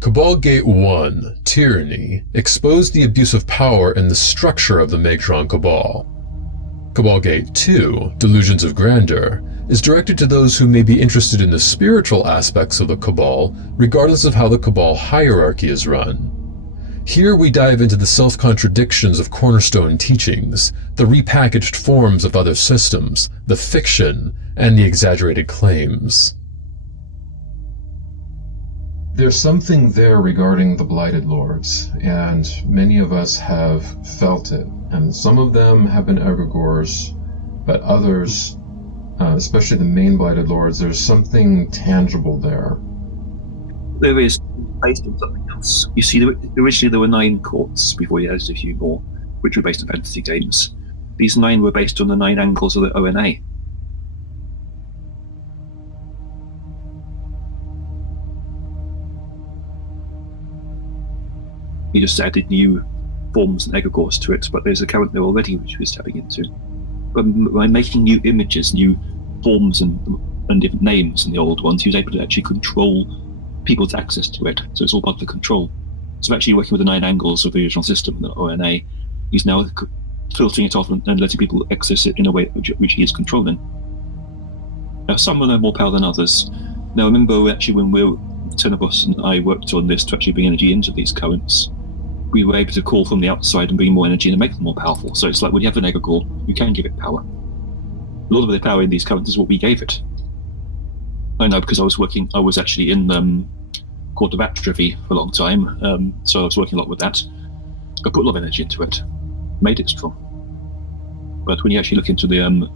Cabal Gate 1, Tyranny, exposed the abuse of power and the structure of the Magtron Cabal. Cabal Gate 2, Delusions of Grandeur, is directed to those who may be interested in the spiritual aspects of the Cabal, regardless of how the Cabal hierarchy is run. Here we dive into the self-contradictions of cornerstone teachings, the repackaged forms of other systems, the fiction, and the exaggerated claims. There's something there regarding the Blighted Lords, and many of us have felt it. And some of them have been egregores, but others, especially the main Blighted Lords, there's something tangible there. There is, based on something else. You see, originally there were 9 courts before you added a few more, which were based on fantasy games. These 9 were based on the 9 angles of the ONA. You just added new forms and egregores to it, but there's a current there already which he was tapping into. But by making new images, new forms and different names in the old ones, he was able to actually control people's access to it. So it's all part of the control. So actually working with the 9 angles of the original system, the ONA, he's now filtering it off and letting people access it in a way which he is controlling. Now some will have more power than others. Now remember actually when Tenebos and I worked on this to actually bring energy into these currents, we were able to call from the outside and bring more energy and make them more powerful. So it's like when you have an egregore, you can give it power. A lot of the power in these currents is what we gave it. I know because I was actually in Court of Atrophy for a long time, so I was working a lot with that. I put a lot of energy into it, made it strong. But when you actually look into the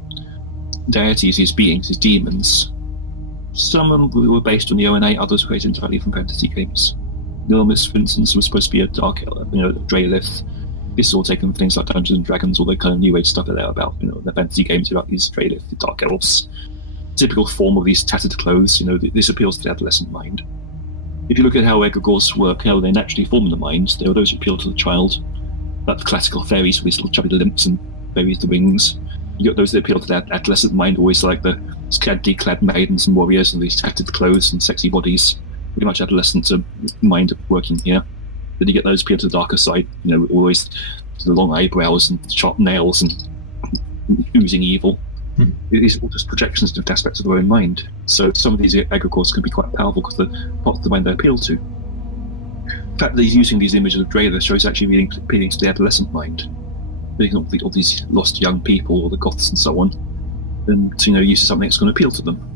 deities, these beings, these demons, some of them were based on the ONA, others were created entirely from fantasy games. Nilmis, for instance, was supposed to be a dark, Dreylith. This is all taken from things like Dungeons and Dragons, all the kind of new age stuff that they're about, the fantasy games about these Dreylith, the dark elves. Typical form of these tattered clothes, this appeals to the adolescent mind. If you look at how egregores work, how they naturally form the mind, there are those who appeal to the child, like the classical fairies with these little chubby limbs and fairies the wings. You got those that appeal to that adolescent mind, always like the scantily clad maidens and warriors and these tattered clothes and sexy bodies. Pretty much adolescent mind working here. Then you get those appeal to the darker side, always the long eyebrows and sharp nails and oozing evil. These are all just projections of different aspects of their own mind. So some of these egregores can be quite powerful because the part of the mind they appeal to. The fact that he's using these images of Dreylith shows actually appealing to the adolescent mind. All these lost young people, or the Goths and so on, and use something that's going to appeal to them.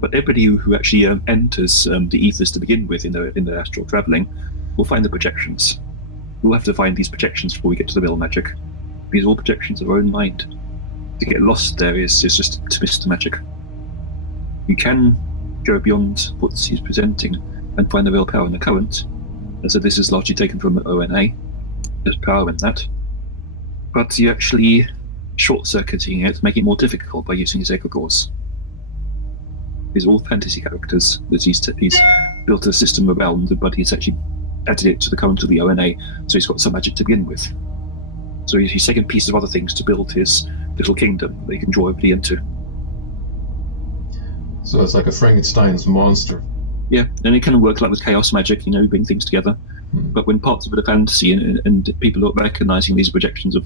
But everybody who actually enters the ethers to begin with in their astral travelling will find the projections. We'll have to find these projections before we get to the real magic. These are all projections of our own mind. To get lost there is just to miss the magic. You can go beyond what he's presenting and find the real power in the current. And so this is largely taken from the ONA. There's power in that. But you're actually short-circuiting it, making it more difficult by using his egregores. These are all fantasy characters that he's built a system around, but he's actually added it to the current of the ONA, so he's got some magic to begin with. So he's taken pieces of other things to build his little kingdom that he can draw everybody into. So it's like a Frankenstein's monster. Yeah, and it can work like with chaos magic, bring things together. But when parts of it are fantasy and people are recognizing these projections of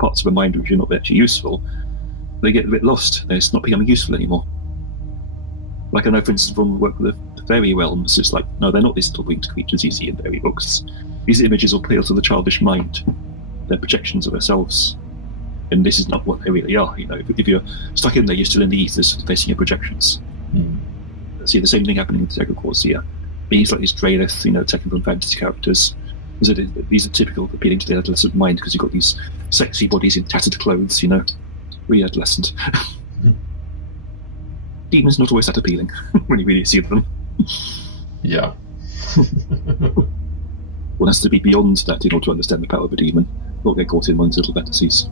parts of a mind which are not actually useful, they get a bit lost. It's not becoming useful anymore. Like I know, for instance, from work with the fairy realms, it's like, no, they're not these little winged creatures you see in fairy books. These images will appeal to the childish mind. They're projections of ourselves. And this is not what they really are. If you're stuck in there, you're still in the ethers facing your projections. See the same thing happening with egregores here. Beings like these Dreylith, taken from fantasy characters. So these are typical of appealing to the adolescent mind because you've got these sexy bodies in tattered clothes, really adolescent. Demons not always that appealing when you really see them. Yeah. One has to be beyond that in order to understand the power of a demon, not get caught in one's little fantasies.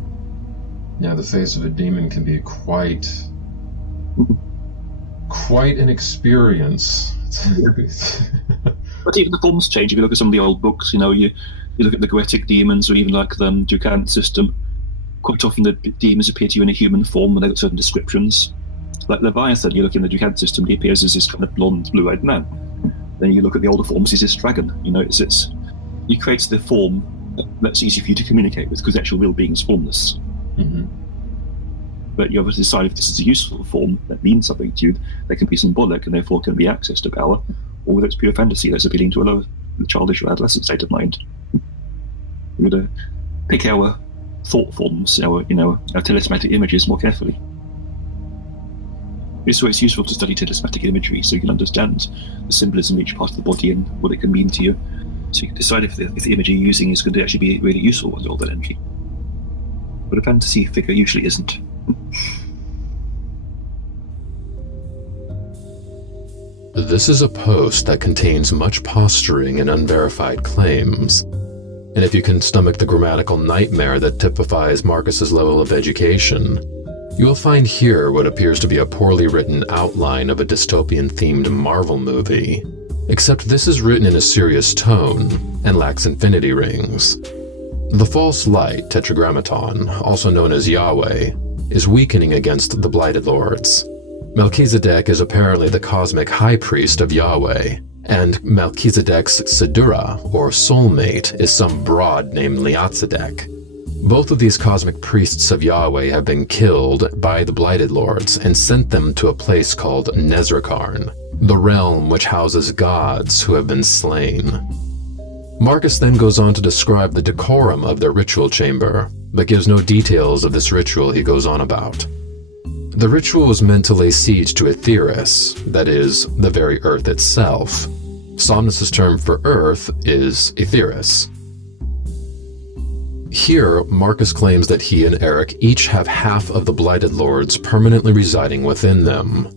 Yeah, the face of a demon can be quite an experience. But even the forms change. If you look at some of the old books, you look at the Goetic demons, or even like the Ducant system, quite often the demons appear to you in a human form and they've got certain descriptions. Like Leviathan, you look in the Ducant system, he appears as this kind of blonde, blue-eyed man. Then you look at the older forms, it's this dragon. He creates the form that's easy for you to communicate with, because the actual real being is formless. Mm-hmm. But you have to decide if this is a useful form that means something to you, that can be symbolic and therefore can be accessed to power, or whether it's pure fantasy that's appealing to a low childish or adolescent state of mind. We're going to pick our thought forms, our telesmatic images more carefully. It's always useful to study telesmatic imagery so you can understand the symbolism of each part of the body and what it can mean to you. So you can decide if the image you're using is going to actually be really useful with all that energy. But a fantasy figure usually isn't. This is a post that contains much posturing and unverified claims. And if you can stomach the grammatical nightmare that typifies Marcus's level of education, you will find here what appears to be a poorly written outline of a dystopian-themed Marvel movie. Except this is written in a serious tone and lacks infinity rings. The false light, Tetragrammaton, also known as Yahweh, is weakening against the Blighted Lords. Melchizedek is apparently the cosmic high priest of Yahweh, and Melchizedek's Sidurra, or soulmate, is some broad named Liatzedek. Both of these cosmic priests of Yahweh have been killed by the Blighted Lords and sent them to a place called Nezrakarn, the realm which houses gods who have been slain. Marcus then goes on to describe the decorum of their ritual chamber, but gives no details of this ritual he goes on about. The ritual was meant to lay siege to Aetheris, that is, the very earth itself. Somnus' term for earth is Aetheris. Here, Marcus claims that he and Eric each have half of the Blighted Lords permanently residing within them.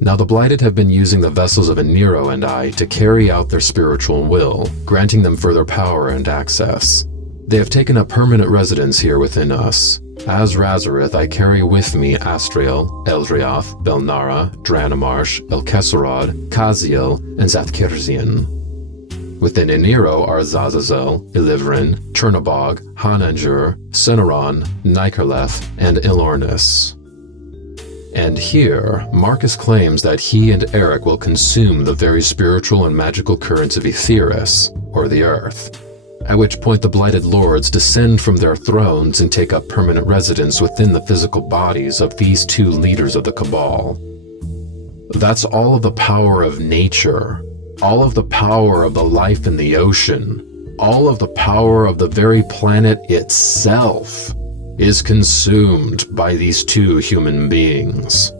Now the Blighted have been using the vessels of Nero and I to carry out their spiritual will, granting them further power and access. They have taken up permanent residence here within us. As Razarith, I carry with me Astrael, Eldrioth, Belnara, Dranamarsh, Elkesarod, Kaziel, and Zathkirzian. Within Enero are Zazazel, Ilivrin, Chernobog, Hananjur, Ceneron, Nikerleth, and Ilornis. And here, Marcus claims that he and Eric will consume the very spiritual and magical currents of Aetheris, or the Earth, at which point the Blighted Lords descend from their thrones and take up permanent residence within the physical bodies of these two leaders of the Cabal. That's all of the power of nature, all of the power of the life in the ocean, all of the power of the very planet itself is consumed by these two human beings.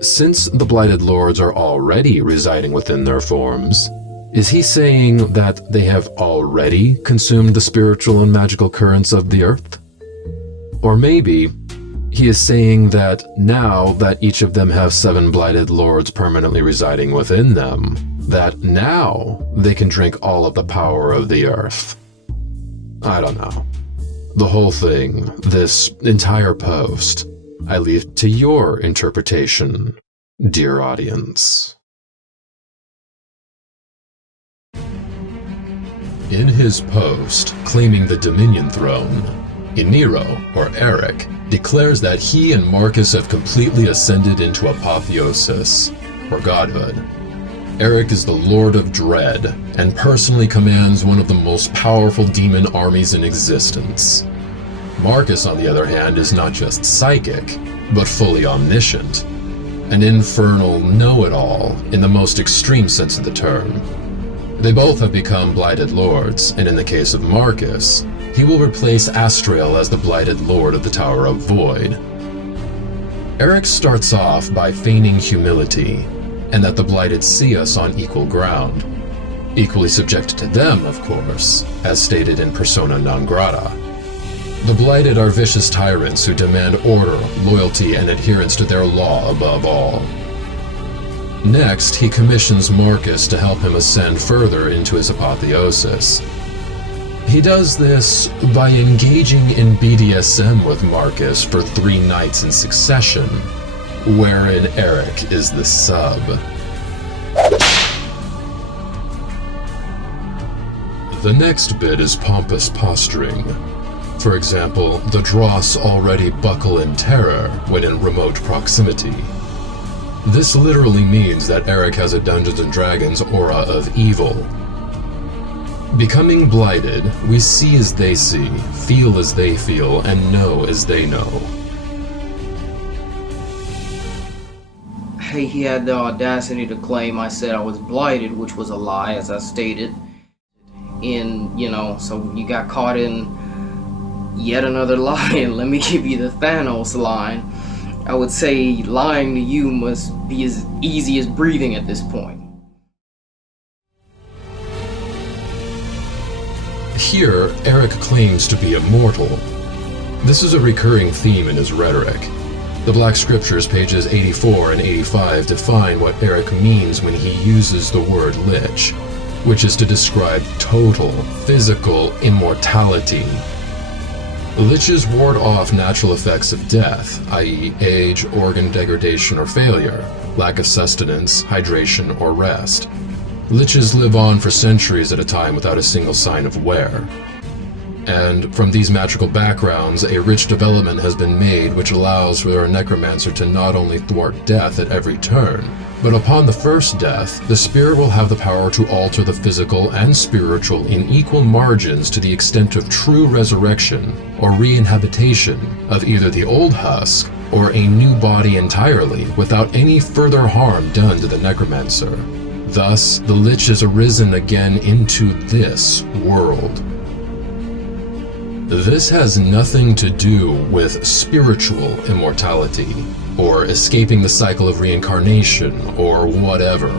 Since the Blighted Lords are already residing within their forms, is he saying that they have already consumed the spiritual and magical currents of the earth? Or maybe he is saying that now that each of them have 7 Blighted Lords permanently residing within them, that now they can drink all of the power of the earth. I don't know. The whole thing, this entire post, I leave to your interpretation, dear audience. In his post, claiming the Dominion throne, Enero, or Eric, declares that he and Marcus have completely ascended into Apotheosis, or godhood. Eric is the Lord of Dread, and personally commands one of the most powerful demon armies in existence. Marcus, on the other hand, is not just psychic, but fully omniscient, an infernal know-it-all in the most extreme sense of the term. They both have become Blighted Lords, and in the case of Marcus, he will replace Astrael as the Blighted Lord of the Tower of Void. Eric starts off by feigning humility, and that the Blighted see us on equal ground. Equally subject to them, of course, as stated in Persona non grata. The Blighted are vicious tyrants who demand order, loyalty, and adherence to their law above all. Next, he commissions Marcus to help him ascend further into his apotheosis. He does this by engaging in BDSM with Marcus for 3 nights in succession, wherein Eric is the sub. The next bit is pompous posturing. For example, the dross already buckle in terror when in remote proximity. This literally means that Eric has a Dungeons & Dragons aura of evil. Becoming blighted, we see as they see, feel as they feel, and know as they know. He had the audacity to claim I said I was blighted, which was a lie, as I stated. So you got caught in yet another lie, and let me give you the Thanos line. I would say lying to you must be as easy as breathing at this point. Here, Eric claims to be immortal. This is a recurring theme in his rhetoric. The Black Scriptures, pages 84 and 85, define what Eric means when he uses the word Lich, which is to describe total, physical immortality. Liches ward off natural effects of death, i.e. age, organ degradation or failure, lack of sustenance, hydration, or rest. Liches live on for centuries at a time without a single sign of wear. And from these magical backgrounds, a rich development has been made which allows for a necromancer to not only thwart death at every turn, but upon the first death, the spirit will have the power to alter the physical and spiritual in equal margins to the extent of true resurrection or re-inhabitation of either the old husk or a new body entirely without any further harm done to the necromancer. Thus, the Lich has arisen again into this world. This has nothing to do with spiritual immortality, or escaping the cycle of reincarnation, or whatever.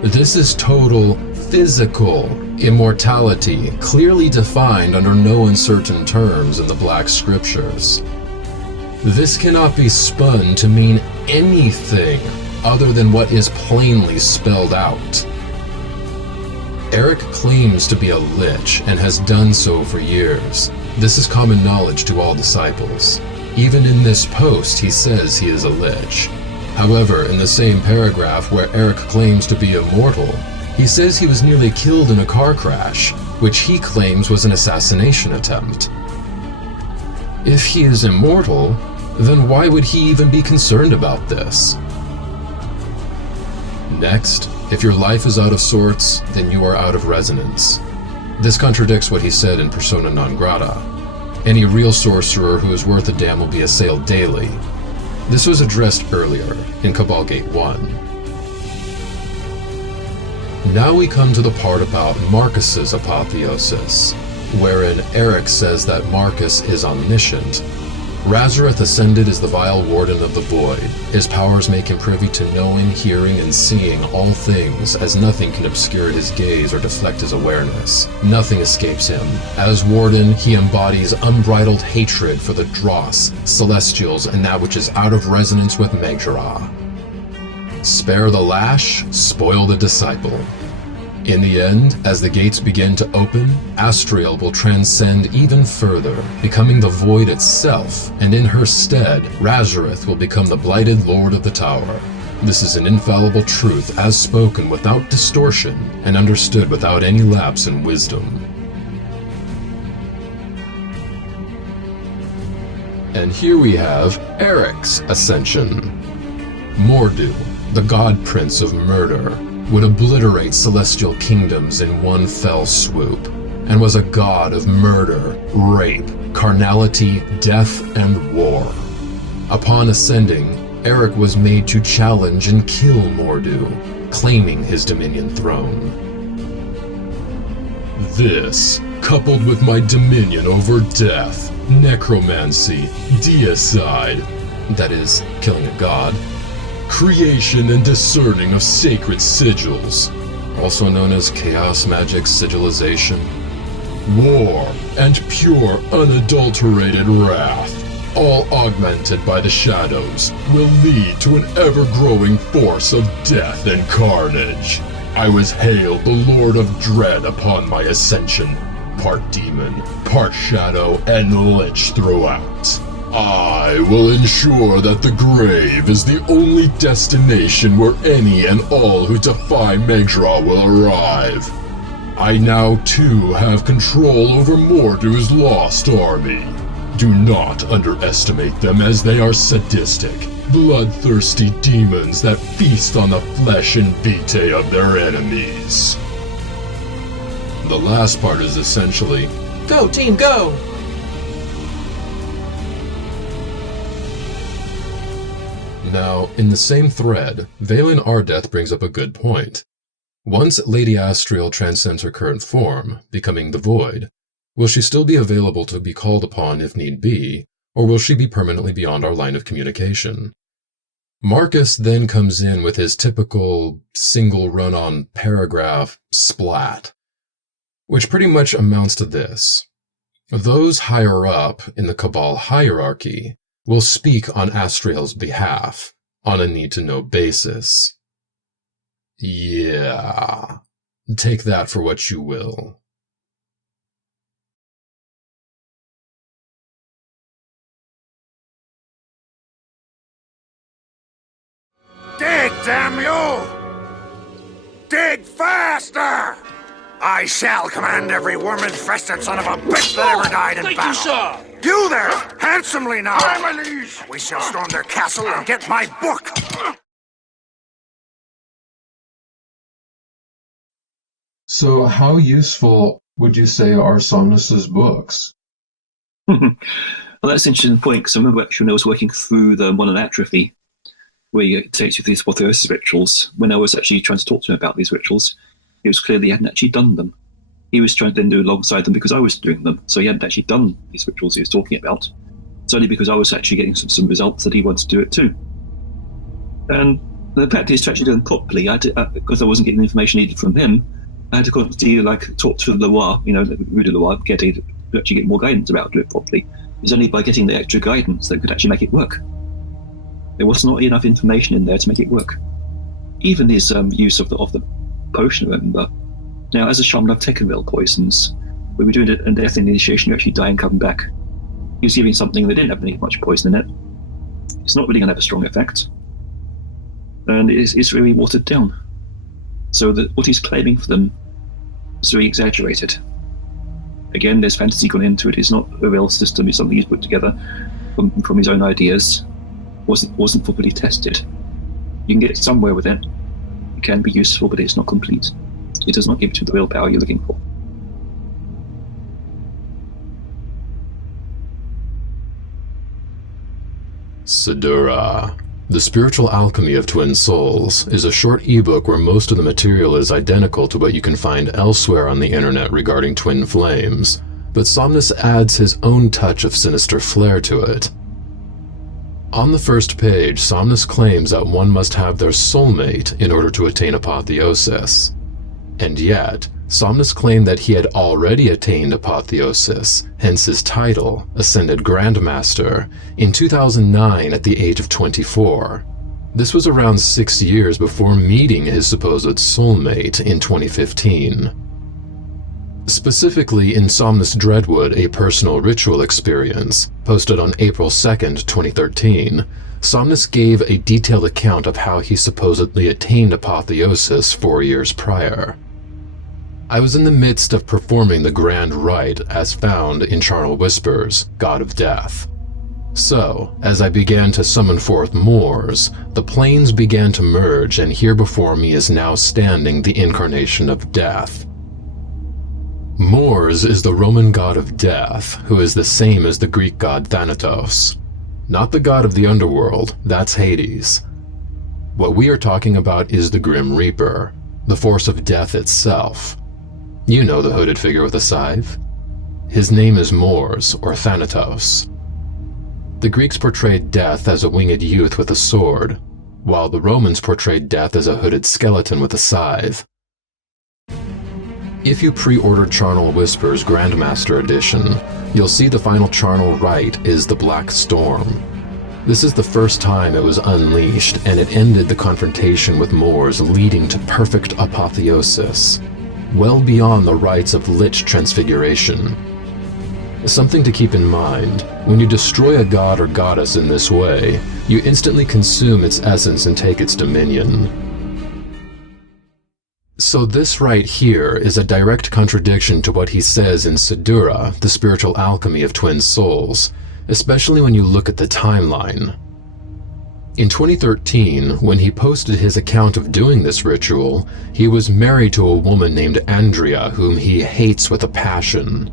This is total physical immortality, clearly defined under no uncertain terms in the Black Scriptures. This cannot be spun to mean anything other than what is plainly spelled out. Eric claims to be a Lich and has done so for years. This is common knowledge to all disciples. Even in this post, he says he is a Lich. However, in the same paragraph where Eric claims to be immortal, he says he was nearly killed in a car crash, which he claims was an assassination attempt. If he is immortal, then why would he even be concerned about this? Next, if your life is out of sorts, then you are out of resonance. This contradicts what he said in Persona non grata. Any real sorcerer who is worth a damn will be assailed daily. This was addressed earlier in Cabal Gate 1. Now we come to the part about Marcus's apotheosis, wherein Eric says that Marcus is omniscient. Razareth ascended as the vile warden of the void. His powers make him privy to knowing, hearing, and seeing all things, as nothing can obscure his gaze or deflect his awareness. Nothing escapes him. As warden, he embodies unbridled hatred for the Dross, Celestials, and that which is out of resonance with Meg'Dra. Spare the lash, spoil the disciple. In the end, as the gates begin to open, Astriel will transcend even further, becoming the void itself, and in her stead, Razareth will become the blighted lord of the tower. This is an infallible truth as spoken without distortion and understood without any lapse in wisdom. And here we have Eric's ascension. Mordu, the god prince of murder, would obliterate celestial kingdoms in one fell swoop, and was a god of murder, rape, carnality, death, and war. Upon ascending, Eric was made to challenge and kill Mordu, claiming his dominion throne. This, coupled with my dominion over death, necromancy, deicide, that is, killing a god, creation and discerning of sacred sigils, also known as chaos magic sigilization, war, and pure unadulterated wrath, all augmented by the shadows, will lead to an ever-growing force of death and carnage. I was hailed the Lord of Dread upon my ascension, part demon, part shadow, and lich throughout. I will ensure that the grave is the only destination where any and all who defy Meg'Dra will arrive. I now too have control over Mordu's lost army. Do not underestimate them, as they are sadistic, bloodthirsty demons that feast on the flesh and vitae of their enemies. The last part is essentially, Go, team, go! Now, in the same thread, Valen Ardeth brings up a good point. Once Lady Astriel transcends her current form, becoming the Void, will she still be available to be called upon if need be, or will she be permanently beyond our line of communication? Marcus then comes in with his typical single run-on paragraph splat, which pretty much amounts to this. Those higher up in the Cabal hierarchy will speak on Astriel's behalf, on a need-to-know basis. Yeah, take that for what you will. Dig, damn you! Dig faster! I shall command every worm-infested son of a bitch that ever died in battle. Sir. You there, handsomely now! We shall storm their castle and get my book! So how useful would you say are Somnus's books? Well, that's an interesting point, because I remember actually when I was working through the Modern Atrophy, where it takes you through these Apotheosis rituals, when I was actually trying to talk to him about these rituals, it was clear he hadn't actually done them. He was trying to then do alongside them because I was doing them, so he hadn't actually done these rituals he was talking about. It's only because I was actually getting some results that he wanted to do it too. And the fact is, to actually do them properly, I had to, because I wasn't getting the information needed from him, I had to constantly talk to Loire, Rudy Loire, to actually get more guidance about doing it properly. It's only by getting the extra guidance that could actually make it work. There was not enough information in there to make it work. Even his use of the potion, remember. Now, as a shaman, I've taken real poisons. We were doing a death initiation, you actually die and come back. He was giving something that didn't have any much poison in it. It's not really going to have a strong effect. And it's really watered down. So that what he's claiming for them is very exaggerated. Again, there's fantasy gone into it. It's not a real system. It's something he's put together from his own ideas. Wasn't properly tested. You can get somewhere with it. It can be useful, but it's not complete. It does not give you the real power you're looking for. Sidurra. The Spiritual Alchemy of Twin Souls is a short ebook where most of the material is identical to what you can find elsewhere on the internet regarding twin flames, but Somnus adds his own touch of sinister flair to it. On the first page, Somnus claims that one must have their soulmate in order to attain apotheosis. And yet, Somnus claimed that he had already attained apotheosis, hence his title, Ascended Grandmaster, in 2009 at the age of 24. This was around 6 years before meeting his supposed soulmate in 2015. Specifically in Somnus Dreadwood, a personal ritual experience, posted on April 2nd, 2013, Somnus gave a detailed account of how he supposedly attained apotheosis 4 years prior. I was in the midst of performing the grand rite as found in Charnel Whispers, God of Death. So, as I began to summon forth Moors, the planes began to merge, and here before me is now standing the incarnation of Death. Moors is the Roman god of death, who is the same as the Greek god Thanatos. Not the god of the underworld, that's Hades. What we are talking about is the Grim Reaper, the force of death itself. You know the hooded figure with a scythe? His name is Moors, or Thanatos. The Greeks portrayed death as a winged youth with a sword, while the Romans portrayed death as a hooded skeleton with a scythe. If you pre-order Charnel Whispers Grandmaster Edition, you'll see the final Charnel rite is the Black Storm. This is the first time it was unleashed, and it ended the confrontation with Moors, leading to perfect apotheosis, well beyond the rites of Lich transfiguration. Something to keep in mind, when you destroy a god or goddess in this way, you instantly consume its essence and take its dominion. So this right here is a direct contradiction to what he says in Sidurra, the Spiritual Alchemy of Twin Souls, especially when you look at the timeline. In 2013, when he posted his account of doing this ritual, he was married to a woman named Andrea whom he hates with a passion.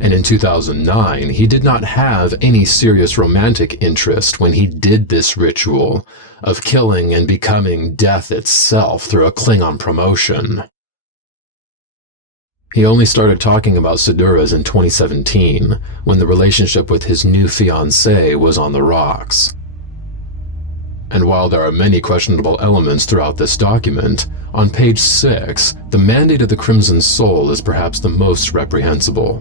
And in 2009, he did not have any serious romantic interest when he did this ritual of killing and becoming death itself through a Klingon promotion. He only started talking about Sidurras in 2017, when the relationship with his new fiancée was on the rocks. And while there are many questionable elements throughout this document, on page 6, the mandate of the Crimson Soul is perhaps the most reprehensible.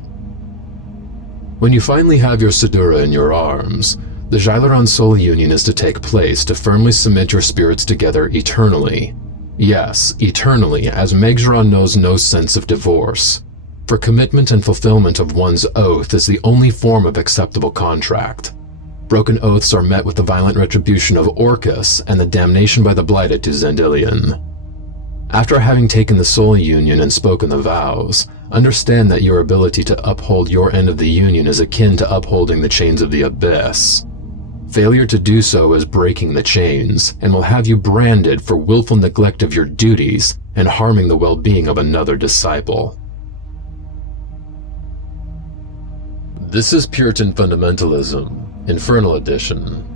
When you finally have your Sidurra in your arms, the Xyleron Soul Union is to take place to firmly cement your spirits together eternally. Yes, eternally, as Meg'Zaran knows no sense of divorce. For commitment and fulfillment of one's oath is the only form of acceptable contract. Broken oaths are met with the violent retribution of Orcus and the damnation by the Blighted to Xandilian. After having taken the soul union and spoken the vows, understand that your ability to uphold your end of the union is akin to upholding the chains of the abyss. Failure to do so is breaking the chains, and will have you branded for willful neglect of your duties and harming the well-being of another disciple. This is Puritan Fundamentalism, Infernal Edition.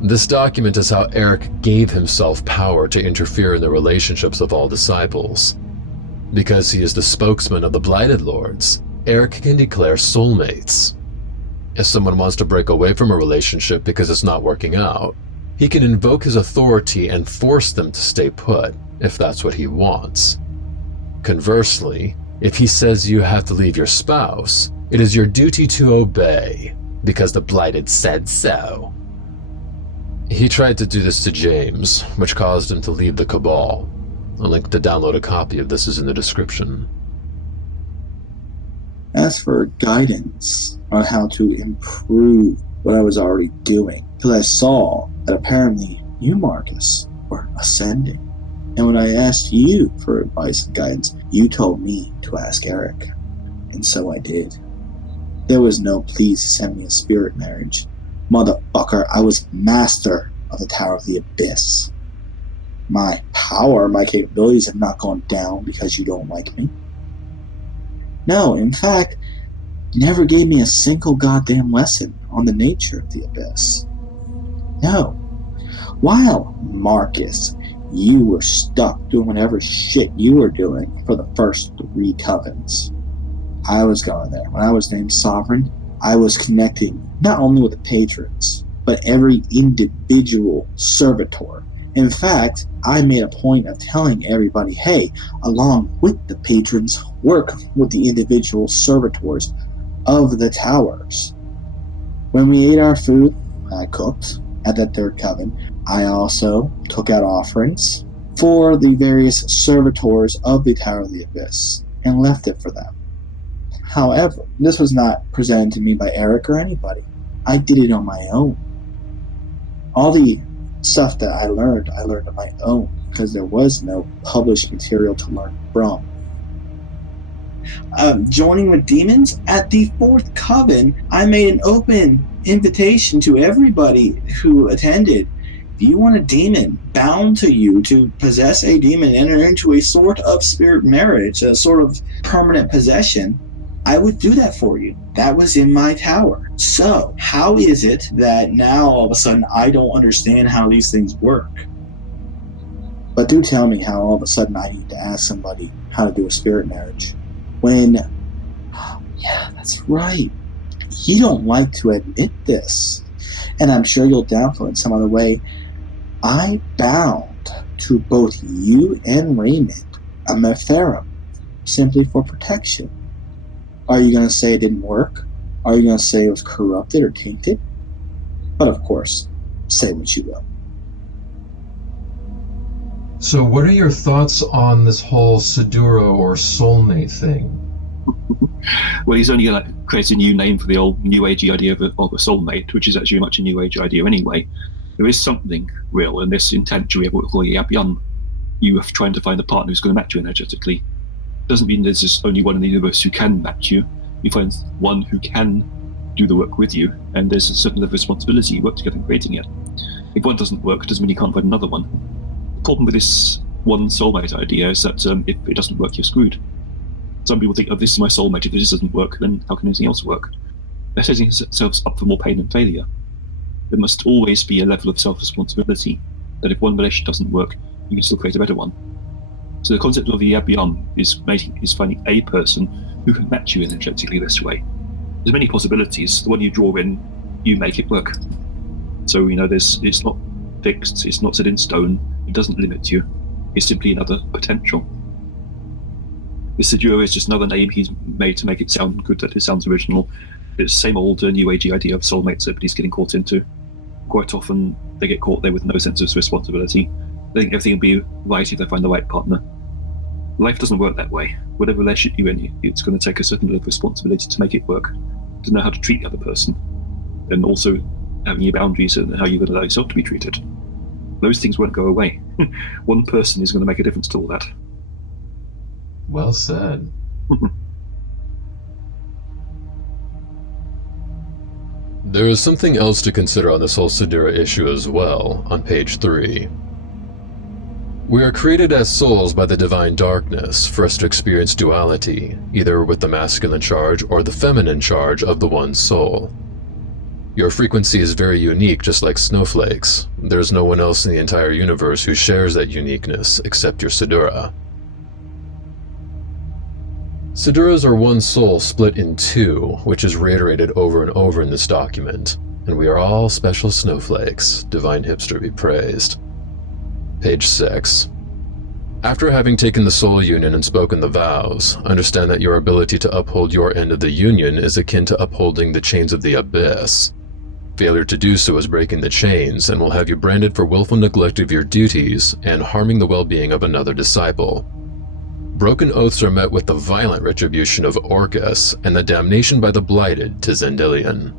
This document is how Eric gave himself power to interfere in the relationships of all disciples. Because he is the spokesman of the Blighted Lords, Eric can declare soulmates. If someone wants to break away from a relationship because it's not working out, he can invoke his authority and force them to stay put, if that's what he wants. Conversely, if he says you have to leave your spouse, it is your duty to obey, because the Blighted said so. He tried to do this to James, which caused him to leave the Cabal. A link to download a copy of this is in the description. As for guidance on how to improve what I was already doing, because I saw that apparently you, Marcus, were ascending. And when I asked you for advice and guidance, you told me to ask Eric. And so I did. There was no please send me a spirit marriage. Motherfucker, I was master of the Tower of the Abyss. My power, my capabilities have not gone down because you don't like me. No, in fact, you never gave me a single goddamn lesson on the nature of the Abyss. No. While, Marcus, you were stuck doing whatever shit you were doing for the first 3 covens, I was going there. When I was named Sovereign, I was connecting not only with the patrons, but every individual servitor. In fact, I made a point of telling everybody, hey, along with the patrons, work with the individual servitors of the towers. When we ate our food, I cooked at that 3rd coven. I also took out offerings for the various servitors of the Tower of the Abyss and left it for them. However, this was not presented to me by Eric or anybody. I did it on my own. All the stuff that I learned on my own because there was no published material to learn from. Joining with demons at the 4th coven, I made an open invitation to everybody who attended. If you want a demon bound to you to possess a demon, enter into a sort of spirit marriage, a sort of permanent possession, I would do that for you. That was in my tower. So, how is it that now all of a sudden I don't understand how these things work? But do tell me how all of a sudden I need to ask somebody how to do a spirit marriage. When, yeah, that's right. You don't like to admit this. And I'm sure you'll downplay it some other way. I bound to both you and Raymond a Metherum simply for protection. Are you going to say it didn't work? Are you going to say it was corrupted or tainted? But of course, say what you will. So what are your thoughts on this whole Sidurra or soulmate thing? Well, he's only created a new name for the old New Age idea of a soulmate, which is actually much a New Age idea anyway. There is something real in this intentionally of what we call Yabian. You are trying to find a partner who's going to match you energetically. Doesn't mean there's just only one in the universe who can match you. You find one who can do the work with you, and there's a certain level of responsibility. You work together in creating it. If one doesn't work, it doesn't mean you can't find another one. The problem with this one soulmate idea is that if it doesn't work, you're screwed. Some people think, oh, this is my soulmate. If this doesn't work, then how can anything else work? They're setting themselves up for more pain and failure. There must always be a level of self-responsibility, that if one relation doesn't work, you can still create a better one. So the concept of the Yabiyam is finding a person who can match you energetically this way. There's many possibilities. The one you draw in, you make it work. So, it's not fixed, it's not set in stone, it doesn't limit you. It's simply another potential. This Sidurra is just another name he's made to make it sound good, that it sounds original. It's the same old New Age idea of soulmates everybody's getting caught into. Quite often, they get caught there with no sense of responsibility. They think everything will be right if they find the right partner. Life doesn't work that way. Whatever relationship you're in, it's going to take a certain level of responsibility to make it work, to know how to treat the other person, and also having your boundaries and how you're going to allow yourself to be treated. Those things won't go away. One person is going to make a difference to all that. Well said. There is something else to consider on this whole Sidurra issue as well, on page 3. We are created as souls by the divine darkness for us to experience duality, either with the masculine charge or the feminine charge of the one soul. Your frequency is very unique, just like snowflakes. There's no one else in the entire universe who shares that uniqueness except your Sidurra. Sidurras are one soul split in two, which is reiterated over and over in this document, and we are all special snowflakes, divine hipster be praised. Page 6. After having taken the soul union and spoken the vows, understand that your ability to uphold your end of the union is akin to upholding the chains of the abyss. Failure to do so is breaking the chains and will have you branded for willful neglect of your duties and harming the well-being of another disciple. Broken oaths are met with the violent retribution of Orcus and the damnation by the blighted to Zendilion.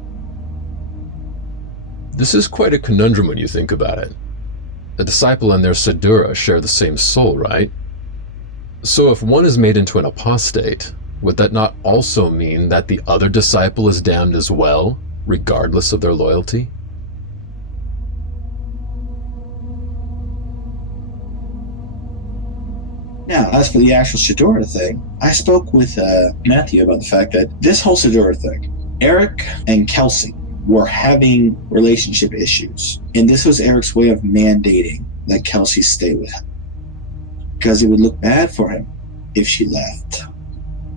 This is quite a conundrum when you think about it. A disciple and their Sidurra share the same soul, right? So if one is made into an apostate, would that not also mean that the other disciple is damned as well, regardless of their loyalty? Now, as for the actual Sidurra thing, I spoke with Matthew about the fact that this whole Sidurra thing, Eric and Kelsey were having relationship issues. And this was Eric's way of mandating that Kelsey stay with him, because it would look bad for him if she left.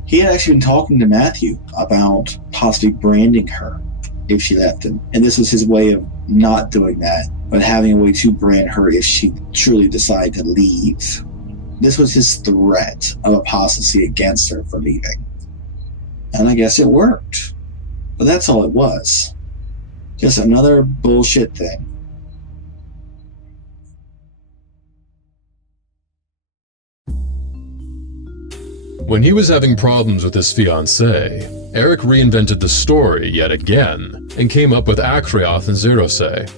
He had actually been talking to Matthew about possibly branding her if she left him. And this was his way of not doing that, but having a way to brand her if she truly decided to leave. This was his threat of apostasy against her for leaving. And I guess it worked. But that's all it was. Just another bullshit thing. When he was having problems with his fiancée, Eric reinvented the story yet again and came up with Acreoth and Zerose.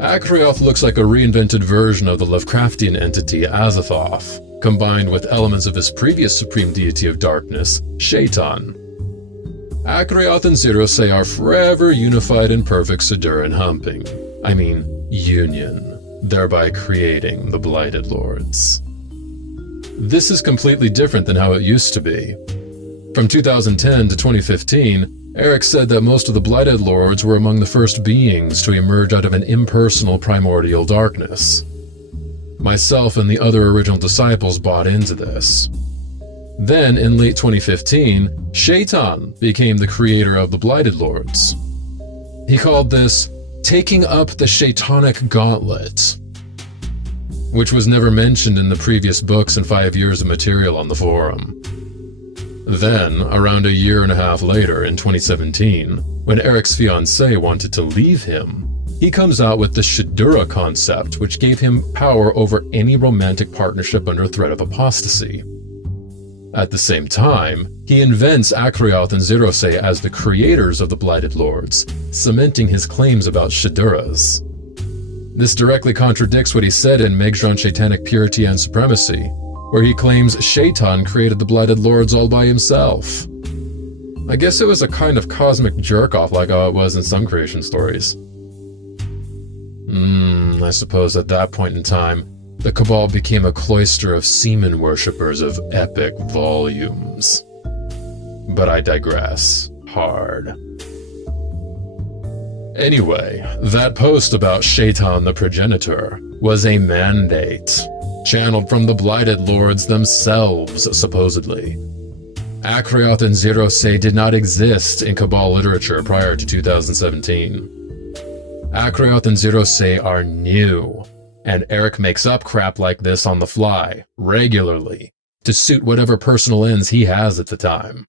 Acreoth looks like a reinvented version of the Lovecraftian entity Azathoth, combined with elements of his previous supreme deity of darkness, Shaitan. Acreoth and Zerose are forever unified in perfect Sidurran humping. I mean, union, thereby creating the Blighted Lords. This is completely different than how it used to be. From 2010 to 2015, Eric said that most of the Blighted Lords were among the first beings to emerge out of an impersonal primordial darkness. Myself and the other original disciples bought into this. Then, in late 2015, Shaitan became the creator of the Blighted Lords. He called this taking up the Shaitanic Gauntlet, which was never mentioned in the previous books and 5 years of material on the forum. Then, around a year and a half later, in 2017, when Eric's fiancée wanted to leave him, he comes out with the Sidurra concept, which gave him power over any romantic partnership under threat of apostasy. At the same time, he invents Acreoth and Zerose as the creators of the Blighted Lords, cementing his claims about Sidurras. This directly contradicts what he said in Megdron's Satanic Purity and Supremacy, where he claims Shaitan created the Blighted Lords all by himself. I guess it was a kind of cosmic jerk-off like how it was in some creation stories. I suppose at that point in time, the Cabal became a cloister of semen worshippers of epic volumes. But I digress. Hard. Anyway, that post about Shaitan the Progenitor was a mandate, channeled from the Blighted Lords themselves, supposedly. Akrioth and Zero-Se did not exist in Cabal literature prior to 2017. Akrioth and Zero-Se are new, and Eric makes up crap like this on the fly, regularly, to suit whatever personal ends he has at the time.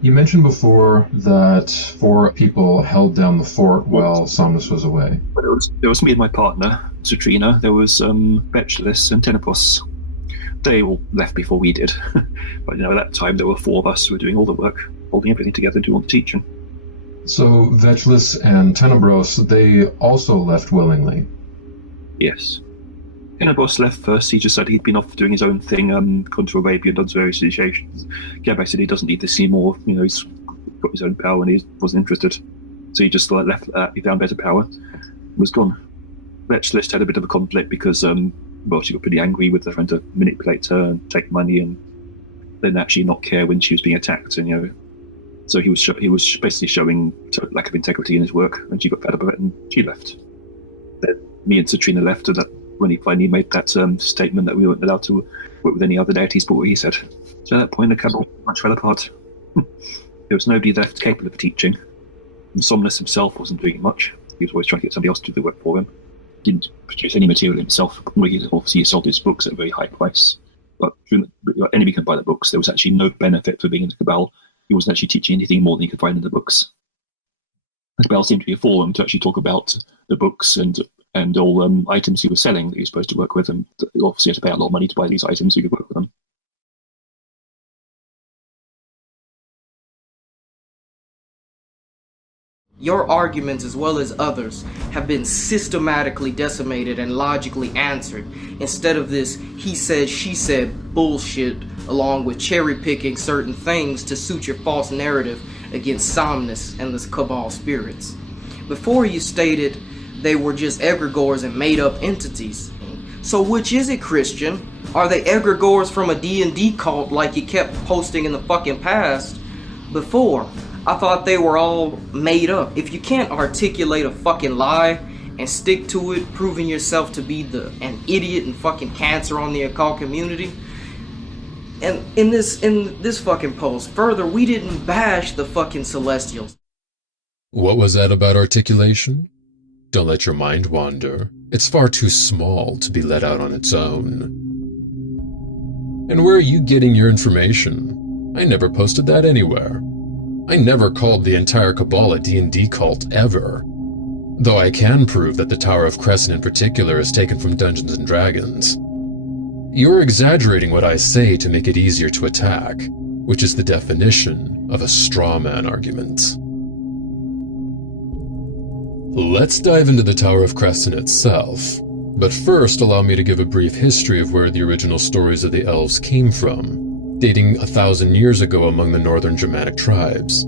You mentioned before that 4 people held down the fort while Somnus was away. But there was me and my partner, Citrina. There was Betulus and Tenebros. They all left before we did. But at that time there were 4 of us who were doing all the work, holding everything together and doing all the teaching. So Vetulus and Tenebros, they also left willingly. Yes. Tenebros left first. He just said he'd been off doing his own thing, gone to Arabia and done various initiations. Gabbai said he doesn't need to see more, he's got his own power and he wasn't interested. So he just left that, he found better power, was gone. Vetulus had a bit of a conflict because, she got pretty angry with her trying to manipulate her and take money and then actually not care when she was being attacked, and so he was basically showing lack of integrity in his work, and she got fed up of it and she left. Then me and Citrina left, and that when he finally made that statement that we weren't allowed to work with any other deities but what he said. So at that point the Cabal much fell apart. There was nobody left capable of teaching, and Somnus himself wasn't doing much. He was always trying to get somebody else to do the work for him. Didn't produce any material himself. He obviously sold his books at a very high price, but anybody can buy the books. There was actually no benefit for being in the Cabal. He wasn't actually teaching anything more than he could find in the books. The Cabal seemed to be a forum to actually talk about the books and all items he was selling that he was supposed to work with, and obviously had to pay a lot of money to buy these items so he could work with them. Your arguments, as well as others, have been systematically decimated and logically answered, instead of this he said, she said bullshit, along with cherry-picking certain things to suit your false narrative against Somnus and the Cabal spirits. Before you stated they were just egregores and made-up entities. So which is it, Christian? Are they egregores from a D&D cult like you kept posting in the fucking past? Before, I thought they were all made up. If you can't articulate a fucking lie and stick to it, proving yourself to be an idiot and fucking cancer on the occult community. And in this fucking post, further, we didn't bash the fucking Celestials. What was that about articulation? Don't let your mind wander. It's far too small to be let out on its own. And where are you getting your information? I never posted that anywhere. I never called the entire Cabal a D&D cult, ever. Though I can prove that the Tower of Cressen in particular is taken from Dungeons & Dragons. You're exaggerating what I say to make it easier to attack, which is the definition of a straw man argument. Let's dive into the Tower of Cressen itself, but first allow me to give a brief history of where the original stories of the elves came from, dating 1,000 years ago among the northern Germanic tribes.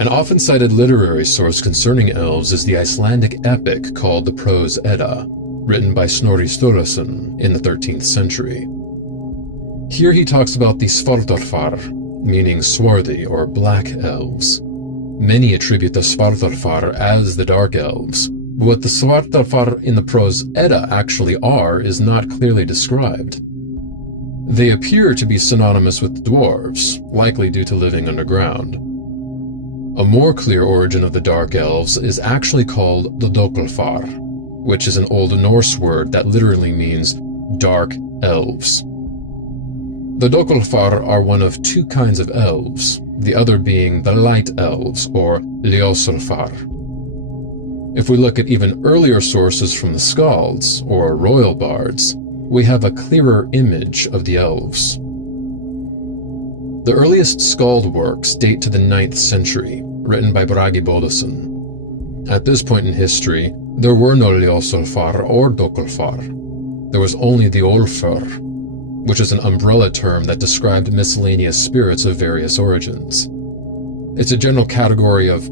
An often cited literary source concerning elves is the Icelandic epic called the Prose Edda, written by Snorri Sturluson in the 13th century. Here he talks about the Svartalfar, meaning swarthy or black elves. Many attribute the Svartalfar as the Dark Elves, but what the Svartalfar in the Prose Edda actually are is not clearly described. They appear to be synonymous with dwarves, likely due to living underground. A more clear origin of the Dark Elves is actually called the Doklfar, which is an Old Norse word that literally means dark elves. The Doklfar are one of 2 kinds of elves, the other being the light elves, or Ljósulfar. If we look at even earlier sources from the Skalds, or royal bards, we have a clearer image of the elves. The earliest Skald works date to the 9th century, written by Bragi Boddason. At this point in history, there were no Ljósulfar or Doklfar. There was only the Olfur, which is an umbrella term that described miscellaneous spirits of various origins. It's a general category of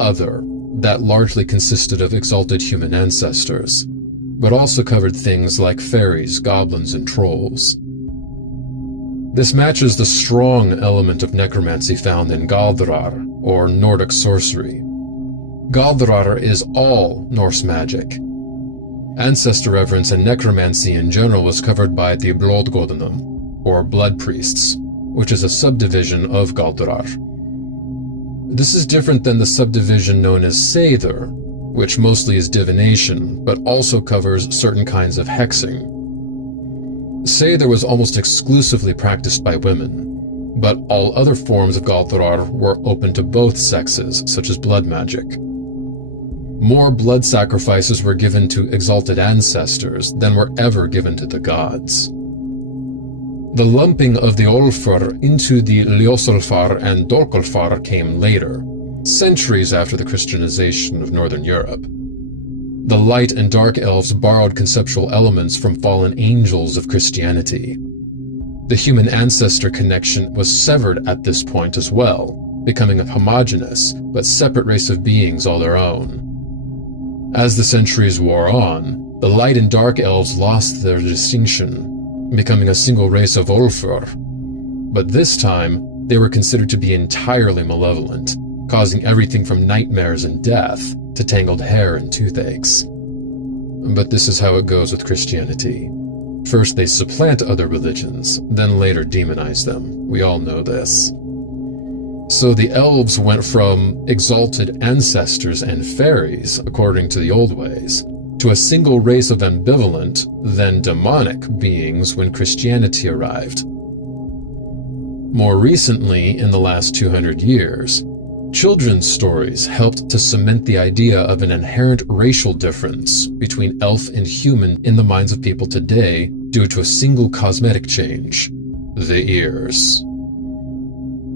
other that largely consisted of exalted human ancestors, but also covered things like fairies, goblins, and trolls. This matches the strong element of necromancy found in Galdrar, or Nordic sorcery. Galdrar is all Norse magic. Ancestor reverence and necromancy in general was covered by the Blodgodunum, or blood priests, which is a subdivision of Galdrar. This is different than the subdivision known as Seidr, which mostly is divination, but also covers certain kinds of hexing. Seidr was almost exclusively practiced by women, but all other forms of Galdrar were open to both sexes, such as blood magic. More blood sacrifices were given to exalted ancestors than were ever given to the gods. The lumping of the Olfar into the Ljósolfar and Dolkolfar came later, centuries after the Christianization of Northern Europe. The light and dark elves borrowed conceptual elements from fallen angels of Christianity. The human ancestor connection was severed at this point as well, becoming a homogeneous but separate race of beings all their own. As the centuries wore on, the light and dark elves lost their distinction, becoming a single race of Olfur. But this time, they were considered to be entirely malevolent, causing everything from nightmares and death to tangled hair and toothaches. But this is how it goes with Christianity. First they supplant other religions, then later demonize them. We all know this. So the elves went from exalted ancestors and fairies, according to the old ways, to a single race of ambivalent, then demonic beings when Christianity arrived. More recently, in the last 200 years, children's stories helped to cement the idea of an inherent racial difference between elf and human in the minds of people today due to a single cosmetic change: the ears.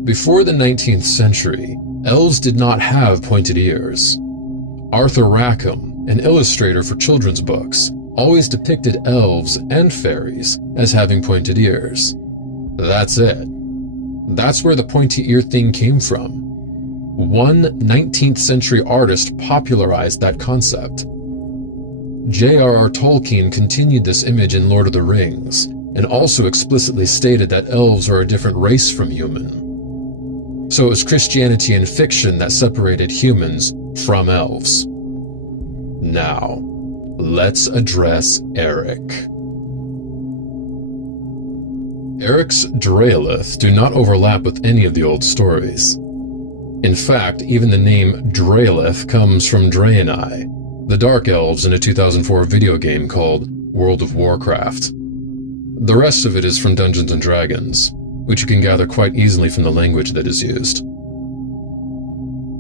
Before the 19th century, elves did not have pointed ears. Arthur Rackham, an illustrator for children's books, always depicted elves and fairies as having pointed ears. That's it. That's where the pointy ear thing came from. One 19th century artist popularized that concept. J.R.R. Tolkien continued this image in Lord of the Rings, and also explicitly stated that elves are a different race from human. So it was Christianity and fiction that separated humans from elves. Now, let's address Eric. Eric's Draelith do not overlap with any of the old stories. In fact, even the name Draelith comes from Draenei, the Dark Elves in a 2004 video game called World of Warcraft. The rest of it is from Dungeons & Dragons, which you can gather quite easily from the language that is used.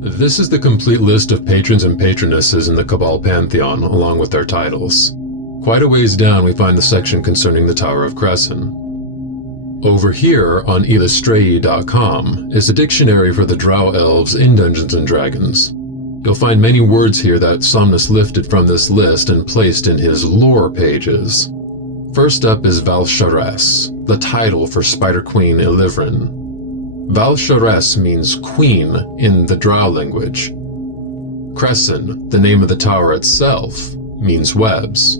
This is the complete list of patrons and patronesses in the Cabal Pantheon, along with their titles. Quite a ways down we find the section concerning the Tower of Cressen. Over here on illustrae.com is a dictionary for the Drow elves in Dungeons & Dragons. You'll find many words here that Somnus lifted from this list and placed in his lore pages. First up is Valsharess, the title for Spider Queen Ilivrin. Valsharess means queen in the Drow language. Cressen, the name of the tower itself, means webs.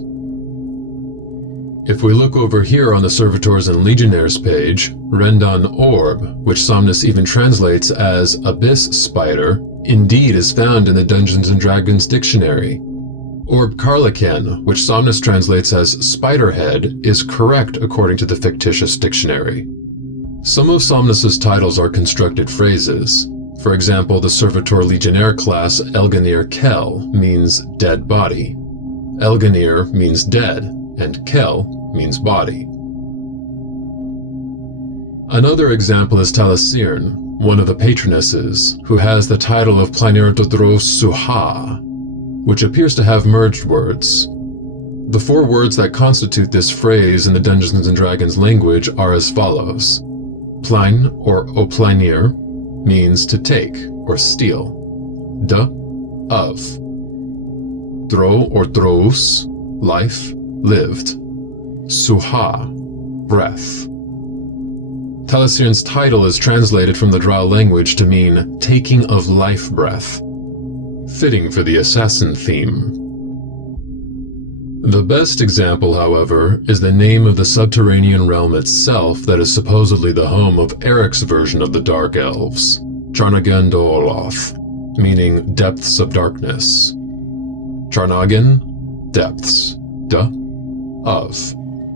If we look over here on the Servitors and Legionnaires page, Rendon Orb, which Somnus even translates as Abyss Spider, indeed is found in the Dungeons & Dragons dictionary. Orb Carlican, which Somnus translates as Spiderhead, is correct according to the fictitious dictionary. Some of Somnus's titles are constructed phrases. For example, the Servitor Legionnaire class Elganir Kel means dead body. Elganir means dead, and Kel means body. Another example is Talasirn, one of the Patronesses, who has the title of Plainir Dodros Suha, which appears to have merged words. The four words that constitute this phrase in the Dungeons & Dragons language are as follows. Plain, or Oplainir, means to take or steal. Of. Dro or Drous, life, lived. Suha, breath. Talisiern's title is translated from the Drow language to mean taking of life breath, fitting for the assassin theme. The best example, however, is the name of the subterranean realm itself that is supposedly the home of Eric's version of the Dark Elves, Charnagan Dooloth, meaning depths of darkness. Charnagan, depths, of,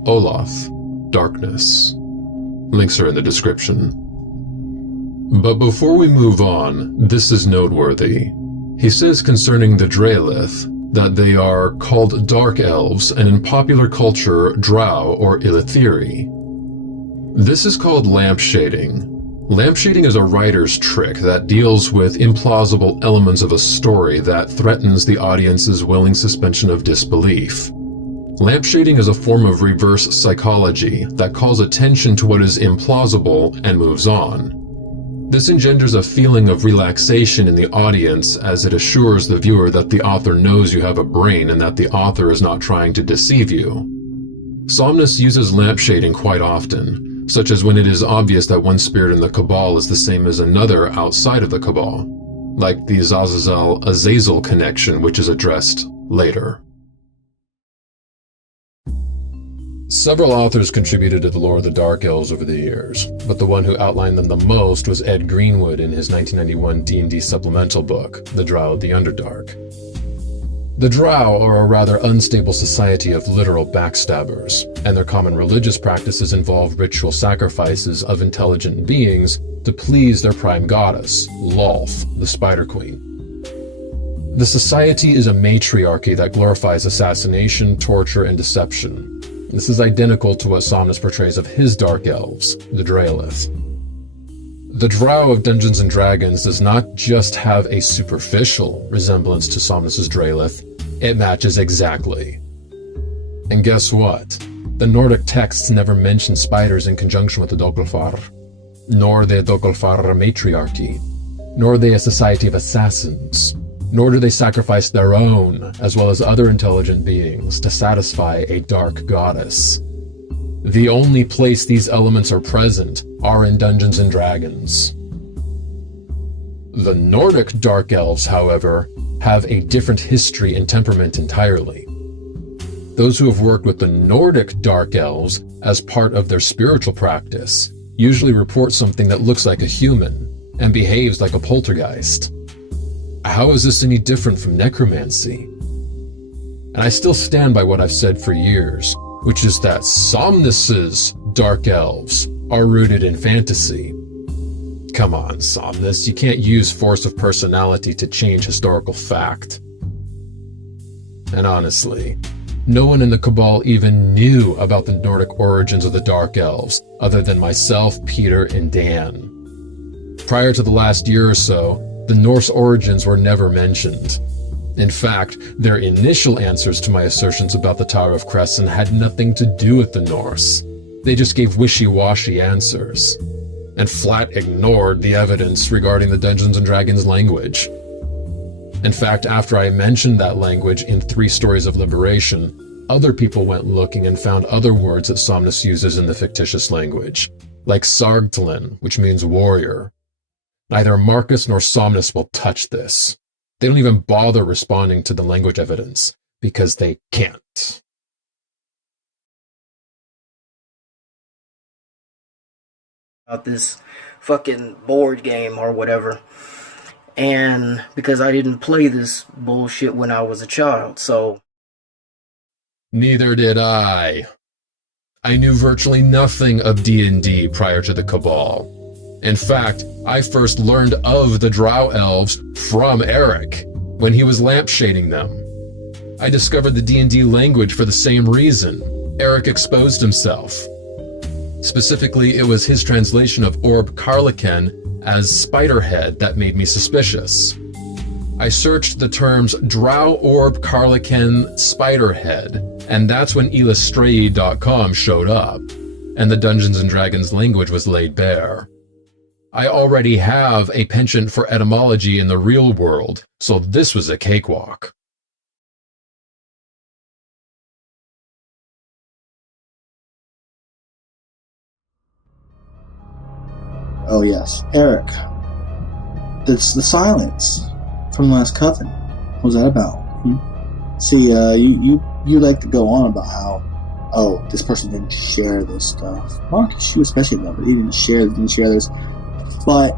Oloth, darkness. Links are in the description. But before we move on, this is noteworthy. He says concerning the Dreylith that they are called Dark Elves and in popular culture Drow or Illithiri. This is called lampshading. Lampshading is a writer's trick that deals with implausible elements of a story that threatens the audience's willing suspension of disbelief. Lampshading is a form of reverse psychology that calls attention to what is implausible and moves on. This engenders a feeling of relaxation in the audience as it assures the viewer that the author knows you have a brain and that the author is not trying to deceive you. Somnus uses lampshading quite often, such as when it is obvious that one spirit in the Cabal is the same as another outside of the Cabal, like the Azazel connection, which is addressed later. Several authors contributed to the lore of the Dark Elves over the years, but the one who outlined them the most was Ed Greenwood in his 1991 D&D supplemental book, The Drow of the Underdark. The Drow are a rather unstable society of literal backstabbers, and their common religious practices involve ritual sacrifices of intelligent beings to please their prime goddess, Lolth, the Spider Queen. The society is a matriarchy that glorifies assassination, torture, and deception. This is identical to what Somnus portrays of his Dark Elves, the Dreylith. The Drow of Dungeons & Dragons does not just have a superficial resemblance to Somnus's Dreylith, it matches exactly. And guess what? The Nordic texts never mention spiders in conjunction with the Dogolfar, nor the Dogolfar matriarchy, nor are they a society of assassins, nor do they sacrifice their own, as well as other intelligent beings, to satisfy a dark goddess. The only place these elements are present are in Dungeons & Dragons. The Nordic Dark Elves, however, have a different history and temperament entirely. Those who have worked with the Nordic Dark Elves as part of their spiritual practice usually report something that looks like a human and behaves like a poltergeist. How is this any different from necromancy? And I still stand by what I've said for years, which is that Somnus's Dark Elves are rooted in fantasy. Come on, Somnus, you can't use force of personality to change historical fact. And honestly, no one in the Cabal even knew about the Nordic origins of the Dark Elves, other than myself, Peter, and Dan. Prior to the last year or so, the Norse origins were never mentioned. In fact, their initial answers to my assertions about the Tower of Cressen had nothing to do with the Norse. They just gave wishy-washy answers, and flat ignored the evidence regarding the Dungeons & Dragons language. In fact, after I mentioned that language in 3 Stories of Liberation, other people went looking and found other words that Somnus uses in the fictitious language, like Sargtlan, which means warrior. Neither Marcus nor Somnus will touch this. They don't even bother responding to the language evidence, because they can't. About this fucking board game or whatever. And because I didn't play this bullshit when I was a child, so... Neither did I. I knew virtually nothing of D&D prior to the Cabal. In fact, I first learned of the Drow Elves from Eric, when he was lampshading them. I discovered the D&D language for the same reason. Eric exposed himself. Specifically, it was his translation of Orb Carlican as Spiderhead that made me suspicious. I searched the terms Drow Orb Carlican Spiderhead, and that's when Illustrated.com showed up, and the Dungeons & Dragons language was laid bare. I already have a penchant for etymology in the real world, so this was a cakewalk. Oh yes, Eric. That's the silence from the last coven. What was that about? See, you like to go on about how, oh, this person didn't share this stuff. Marcus, you especially love it. He didn't share this. But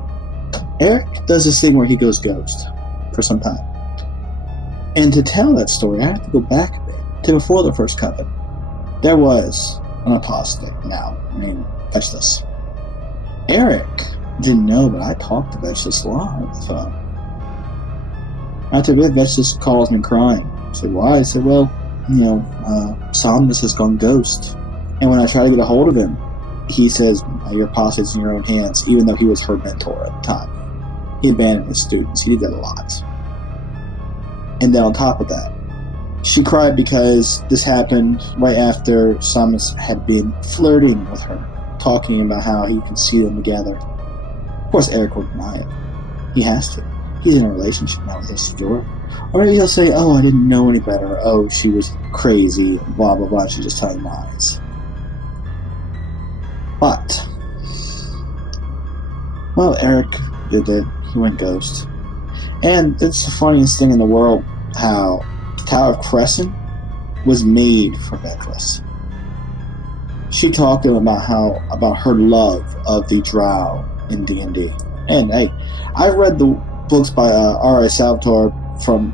Eric does this thing where he goes ghost for some time. And to tell that story, I have to go back a bit to before the first coven. There was an apostate. Now, I mean, catch this. Eric didn't know, but I talked to Vetchus a lot on the phone. After a bit, Vetchus calls me crying. I said, why? I said, well, Somnus has gone ghost. And when I try to get a hold of him, he says, your apostate's in your own hands, even though he was her mentor at the time. He abandoned his students. He did that a lot. And then on top of that, she cried because this happened right after Somnus had been flirting with her, talking about how he could see them together. Of course, Eric would deny it. He has to. He's in a relationship now with his Sidurra. Or maybe he'll say, oh, I didn't know any better. Or, oh, she was crazy, blah, blah, blah. She's just telling lies. But, well, Eric did it. He went ghost. And it's the funniest thing in the world how the Tower of Cressen was made for Beckless. She talked to him about her love of the Drow in D&D. And hey, I've read the books by R.A. Salvatore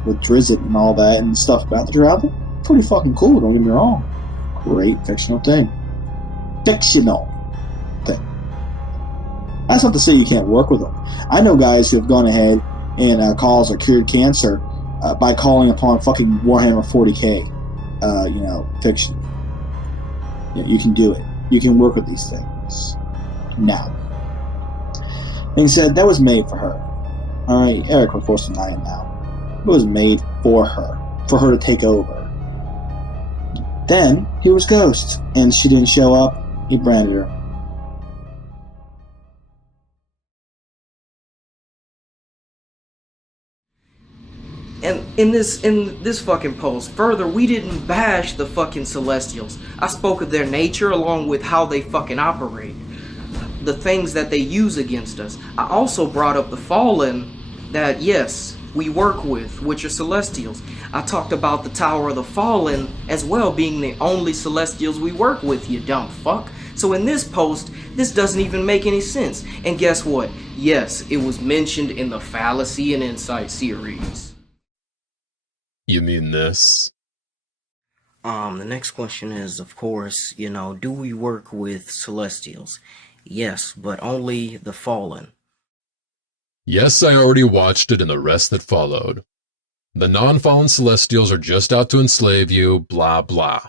with Drizzt and all that and stuff about the Drow. They're pretty fucking cool, don't get me wrong. Great fictional thing. That's not to say you can't work with them. I know guys who have gone ahead and caused or cured cancer by calling upon fucking Warhammer 40k, fiction. You can do it. You can work with these things. Now, being said, that was made for her. Alright, Eric, of course, deny it now. It was made for her to take over. Then, he was Ghost, and she didn't show up, he branded her. And in this fucking post, further, we didn't bash the fucking Celestials. I spoke of their nature along with how they fucking operate. The things that they use against us. I also brought up the Fallen that, yes, we work with, which are Celestials. I talked about the Tower of the Fallen as well being the only Celestials we work with, you dumb fuck. So in this post, this doesn't even make any sense. And guess what? Yes, it was mentioned in the Fallacy and Insight series. You mean this? The next question is, of course, do we work with Celestials? Yes, but only the Fallen. Yes, I already watched it and the rest that followed. The non-fallen Celestials are just out to enslave you, blah blah.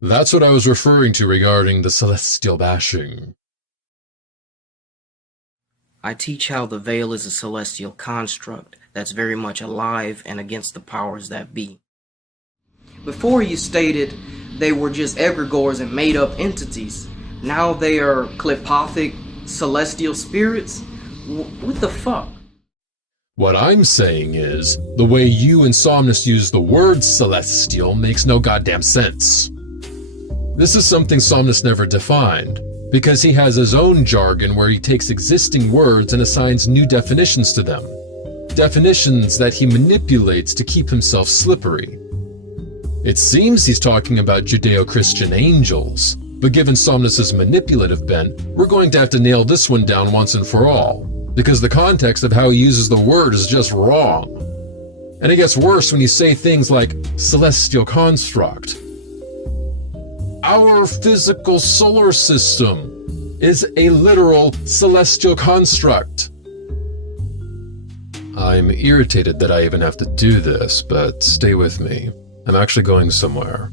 That's what I was referring to regarding the Celestial bashing. I teach how the veil is a celestial construct that's very much alive and against the powers that be. Before you stated they were just egregores and made-up entities. Now they are klepothic celestial spirits? What the fuck? What I'm saying is, the way you and Somnus use the word celestial makes no goddamn sense. This is something Somnus never defined, because he has his own jargon where he takes existing words and assigns new definitions to them. Definitions that he manipulates to keep himself slippery. It seems he's talking about Judeo-Christian angels, but given Somnus's manipulative bent, we're going to have to nail this one down once and for all, because the context of how he uses the word is just wrong. And it gets worse when you say things like celestial construct. Our physical solar system is a literal celestial construct. I'm irritated that I even have to do this, but stay with me. I'm actually going somewhere.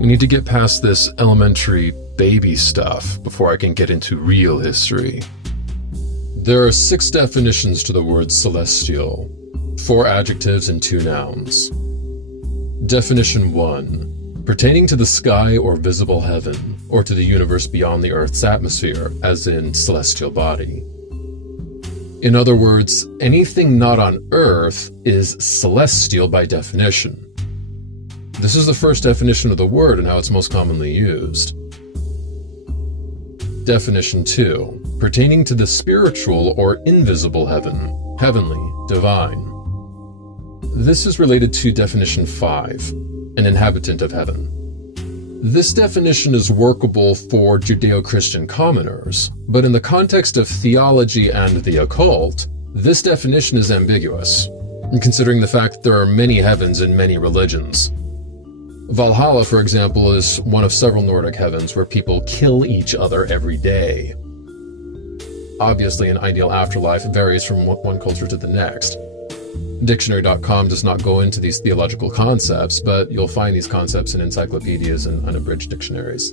We need to get past this elementary baby stuff before I can get into real history. There are 6 definitions to the word celestial, 4 adjectives and 2 nouns. Definition 1. Pertaining to the sky or visible heaven, or to the universe beyond the Earth's atmosphere, as in celestial body. In other words, anything not on Earth is celestial by definition. This is the first definition of the word and how it's most commonly used. Definition 2. pertaining to the spiritual or invisible heaven, heavenly, divine. This is related to definition 5, an inhabitant of heaven. This definition is workable for Judeo-Christian commoners, but in the context of theology and the occult, this definition is ambiguous, considering the fact that there are many heavens in many religions. Valhalla, for example, is one of several Nordic heavens where people kill each other every day. Obviously, an ideal afterlife varies from one culture to the next. Dictionary.com does not go into these theological concepts, but you'll find these concepts in encyclopedias and unabridged dictionaries.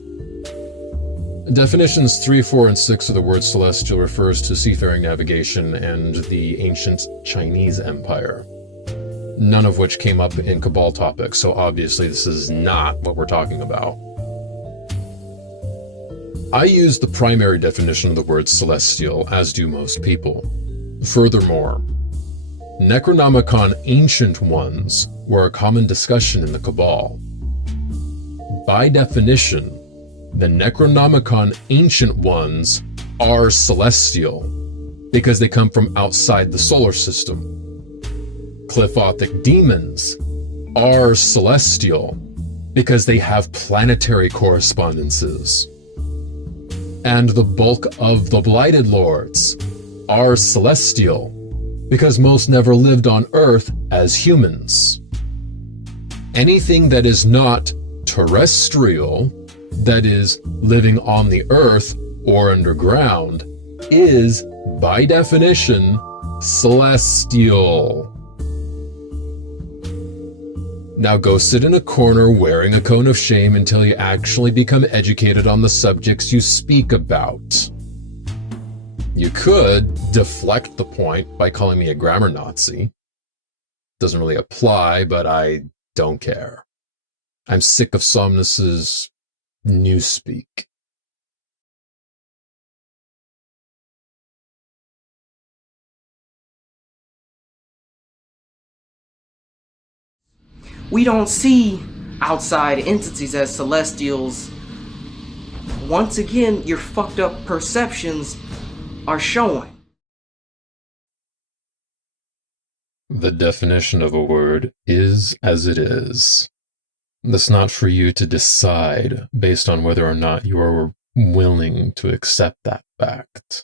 Definitions 3, 4, and 6 of the word celestial refers to seafaring navigation and the ancient Chinese Empire, none of which came up in Cabal topics, so obviously this is not what we're talking about. I use the primary definition of the word celestial, as do most people. Furthermore, Necronomicon Ancient Ones were a common discussion in the Cabal. By definition, the Necronomicon Ancient Ones are celestial because they come from outside the solar system. Qliphothic demons are celestial because they have planetary correspondences. And the bulk of the Blighted Lords are celestial because most never lived on Earth as humans. Anything that is not terrestrial, that is, living on the Earth or underground, is, by definition, celestial. Now go sit in a corner wearing a cone of shame until you actually become educated on the subjects you speak about. You could deflect the point by calling me a grammar Nazi. Doesn't really apply, but I don't care. I'm sick of Somnus's newspeak. We don't see outside entities as celestials. Once again, your fucked up perceptions are showing. The definition of a word is as it is. That's not for you to decide based on whether or not you are willing to accept that fact.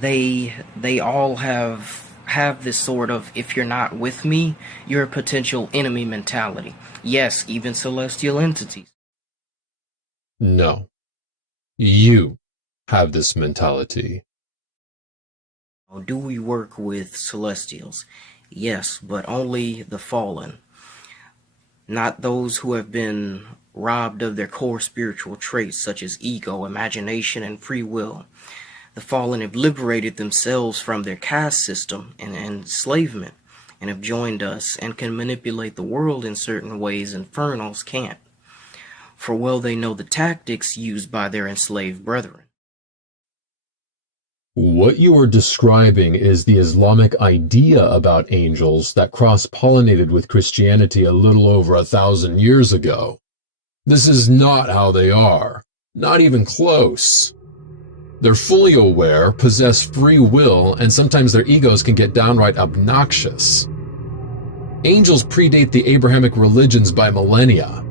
They all have this sort of, if you're not with me, you're a potential enemy mentality. Yes, even celestial entities. No. You have this mentality. Do we work with celestials? Yes, but only the fallen. Not those who have been robbed of their core spiritual traits such as ego, imagination, and free will. The fallen have liberated themselves from their caste system and enslavement and have joined us and can manipulate the world in certain ways infernals can't. For well they know the tactics used by their enslaved brethren. What you are describing is the Islamic idea about angels that cross-pollinated with Christianity a little over 1,000 years ago. This is not how they are. Not even close. They're fully aware, possess free will, and sometimes their egos can get downright obnoxious. Angels predate the Abrahamic religions by millennia.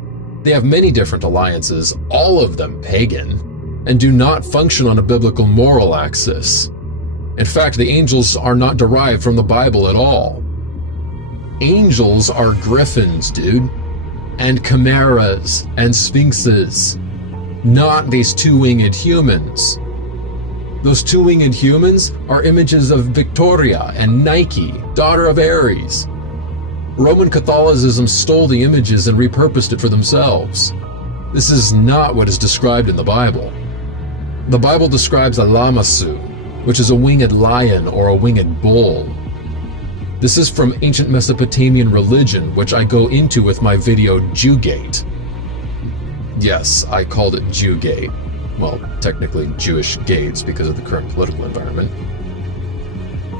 They have many different alliances, all of them pagan, and do not function on a biblical moral axis. In fact, the angels are not derived from the Bible at all. Angels are griffins, dude, and chimeras and sphinxes, not these two-winged humans. Those two-winged humans are images of Victoria and Nike, daughter of Ares. Roman Catholicism stole the images and repurposed it for themselves. This is not what is described in the Bible. The Bible describes a Lamassu, which is a winged lion or a winged bull. This is from ancient Mesopotamian religion, which I go into with my video Jewgate. Yes, I called it Jewgate. Well, technically Jewish gates because of the current political environment.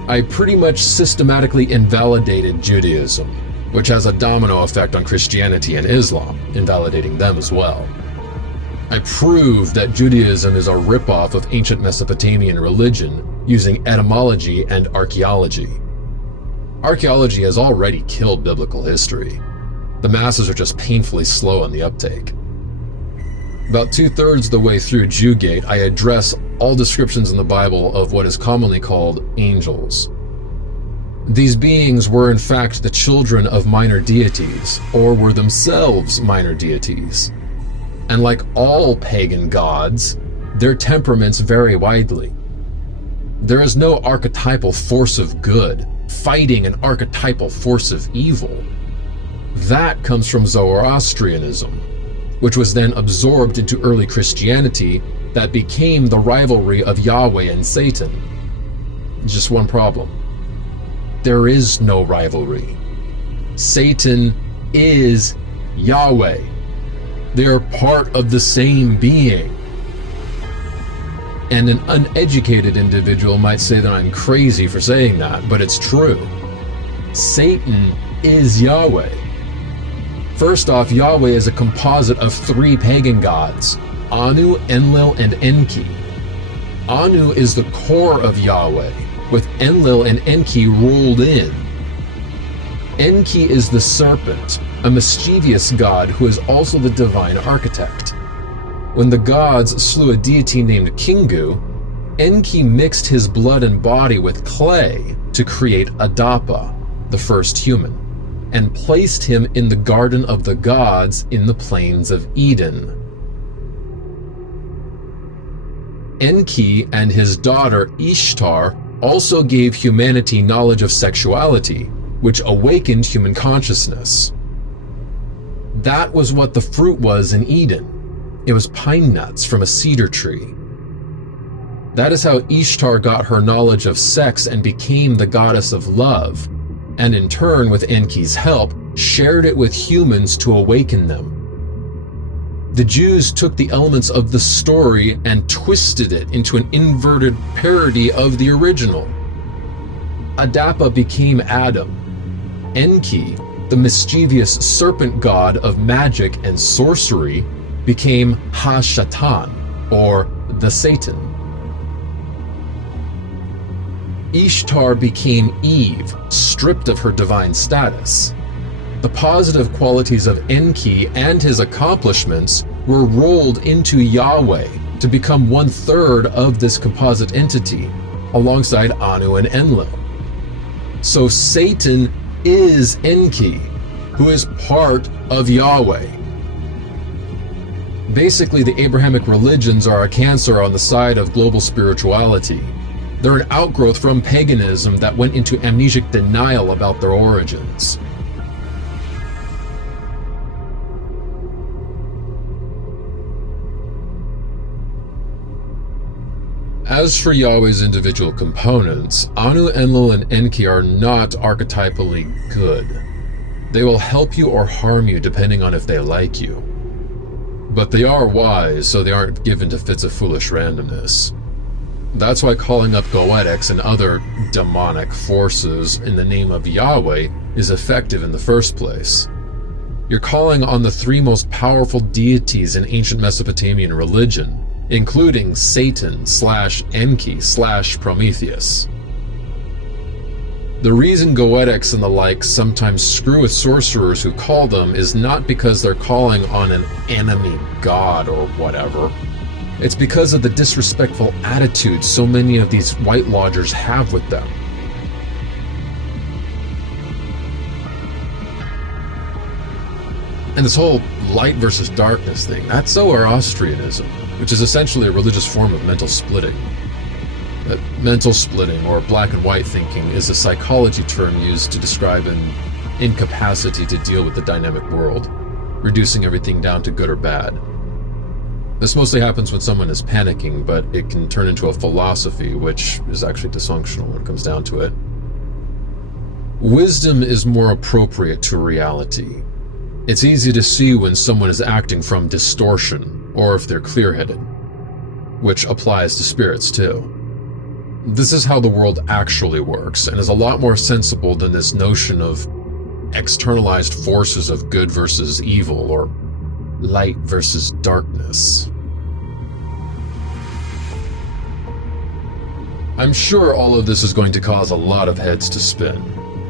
I pretty much systematically invalidated Judaism, which has a domino effect on Christianity and Islam, invalidating them as well. I proved that Judaism is a ripoff of ancient Mesopotamian religion using etymology and archaeology. Archaeology has already killed biblical history. The masses are just painfully slow on the uptake. About 2/3 of the way through Jewgate, I address all descriptions in the Bible of what is commonly called angels. These beings were in fact the children of minor deities, or were themselves minor deities. And like all pagan gods, their temperaments vary widely. There is no archetypal force of good fighting an archetypal force of evil. That comes from Zoroastrianism, which was then absorbed into early Christianity that became the rivalry of Yahweh and Satan. Just one problem. There is no rivalry. Satan is Yahweh. They are part of the same being. And an uneducated individual might say that I'm crazy for saying that, but it's true. Satan is Yahweh. First off, Yahweh is a composite of 3 pagan gods, Anu, Enlil, and Enki. Anu is the core of Yahweh, with Enlil and Enki rolled in. Enki is the serpent, a mischievous god who is also the divine architect. When the gods slew a deity named Kingu, Enki mixed his blood and body with clay to create Adapa, the first human, and placed him in the Garden of the Gods in the Plains of Eden. Enki and his daughter Ishtar also gave humanity knowledge of sexuality, which awakened human consciousness. That was what the fruit was in Eden. It was pine nuts from a cedar tree. That is how Ishtar got her knowledge of sex and became the goddess of love, and in turn, with Enki's help, shared it with humans to awaken them. The Jews took the elements of the story and twisted it into an inverted parody of the original. Adapa became Adam. Enki, the mischievous serpent god of magic and sorcery, became Ha-Shatan, or the Satan. Ishtar became Eve, stripped of her divine status. The positive qualities of Enki and his accomplishments were rolled into Yahweh to become 1/3 of this composite entity, alongside Anu and Enlil. So Satan is Enki, who is part of Yahweh. Basically, the Abrahamic religions are a cancer on the side of global spirituality. They're an outgrowth from paganism that went into amnesic denial about their origins. As for Yahweh's individual components, Anu, Enlil, and Enki are not archetypally good. They will help you or harm you depending on if they like you. But they are wise, so they aren't given to fits of foolish randomness. That's why calling up Goetics and other demonic forces in the name of Yahweh is effective in the first place. You're calling on the 3 most powerful deities in ancient Mesopotamian religion, including Satan/Enki/Prometheus. The reason Goetics and the like sometimes screw with sorcerers who call them is not because they're calling on an enemy god or whatever. It's because of the disrespectful attitude so many of these White Lodgers have with them. And this whole light versus darkness thing, that's Zoroastrianism, which is essentially a religious form of mental splitting. Mental splitting, or black and white thinking, is a psychology term used to describe an incapacity to deal with the dynamic world, reducing everything down to good or bad. This mostly happens when someone is panicking, but it can turn into a philosophy, which is actually dysfunctional when it comes down to it. Wisdom is more appropriate to reality. It's easy to see when someone is acting from distortion, or if they're clear-headed, which applies to spirits too. This is how the world actually works, and is a lot more sensible than this notion of externalized forces of good versus evil, or light versus darkness. I'm sure all of this is going to cause a lot of heads to spin.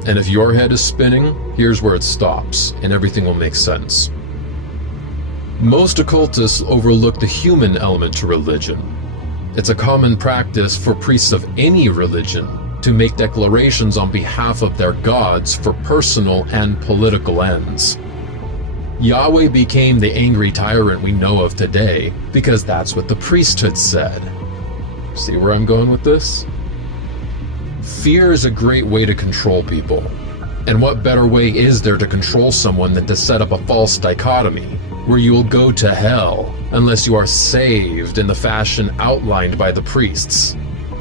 And if your head is spinning, here's where it stops, and everything will make sense. Most occultists overlook the human element to religion. It's a common practice for priests of any religion to make declarations on behalf of their gods for personal and political ends. Yahweh became the angry tyrant we know of today because that's what the priesthood said. See where I'm going with this? Fear is a great way to control people. And what better way is there to control someone than to set up a false dichotomy, where you will go to hell unless you are saved in the fashion outlined by the priests.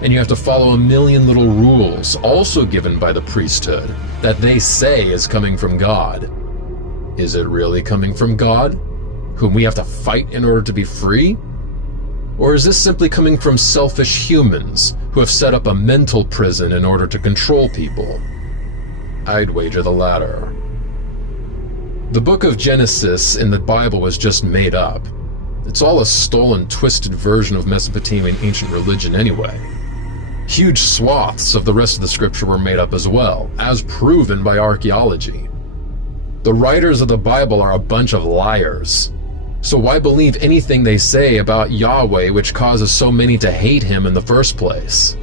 And you have to follow a million little rules, also given by the priesthood, that they say is coming from God. Is it really coming from God, whom we have to fight in order to be free? Or is this simply coming from selfish humans who have set up a mental prison in order to control people? I'd wager the latter. The book of Genesis in the Bible was just made up. It's all a stolen, twisted version of Mesopotamian ancient religion anyway. Huge swaths of the rest of the scripture were made up as well, as proven by archaeology. The writers of the Bible are a bunch of liars. So why believe anything they say about Yahweh, which causes so many to hate him in the first place?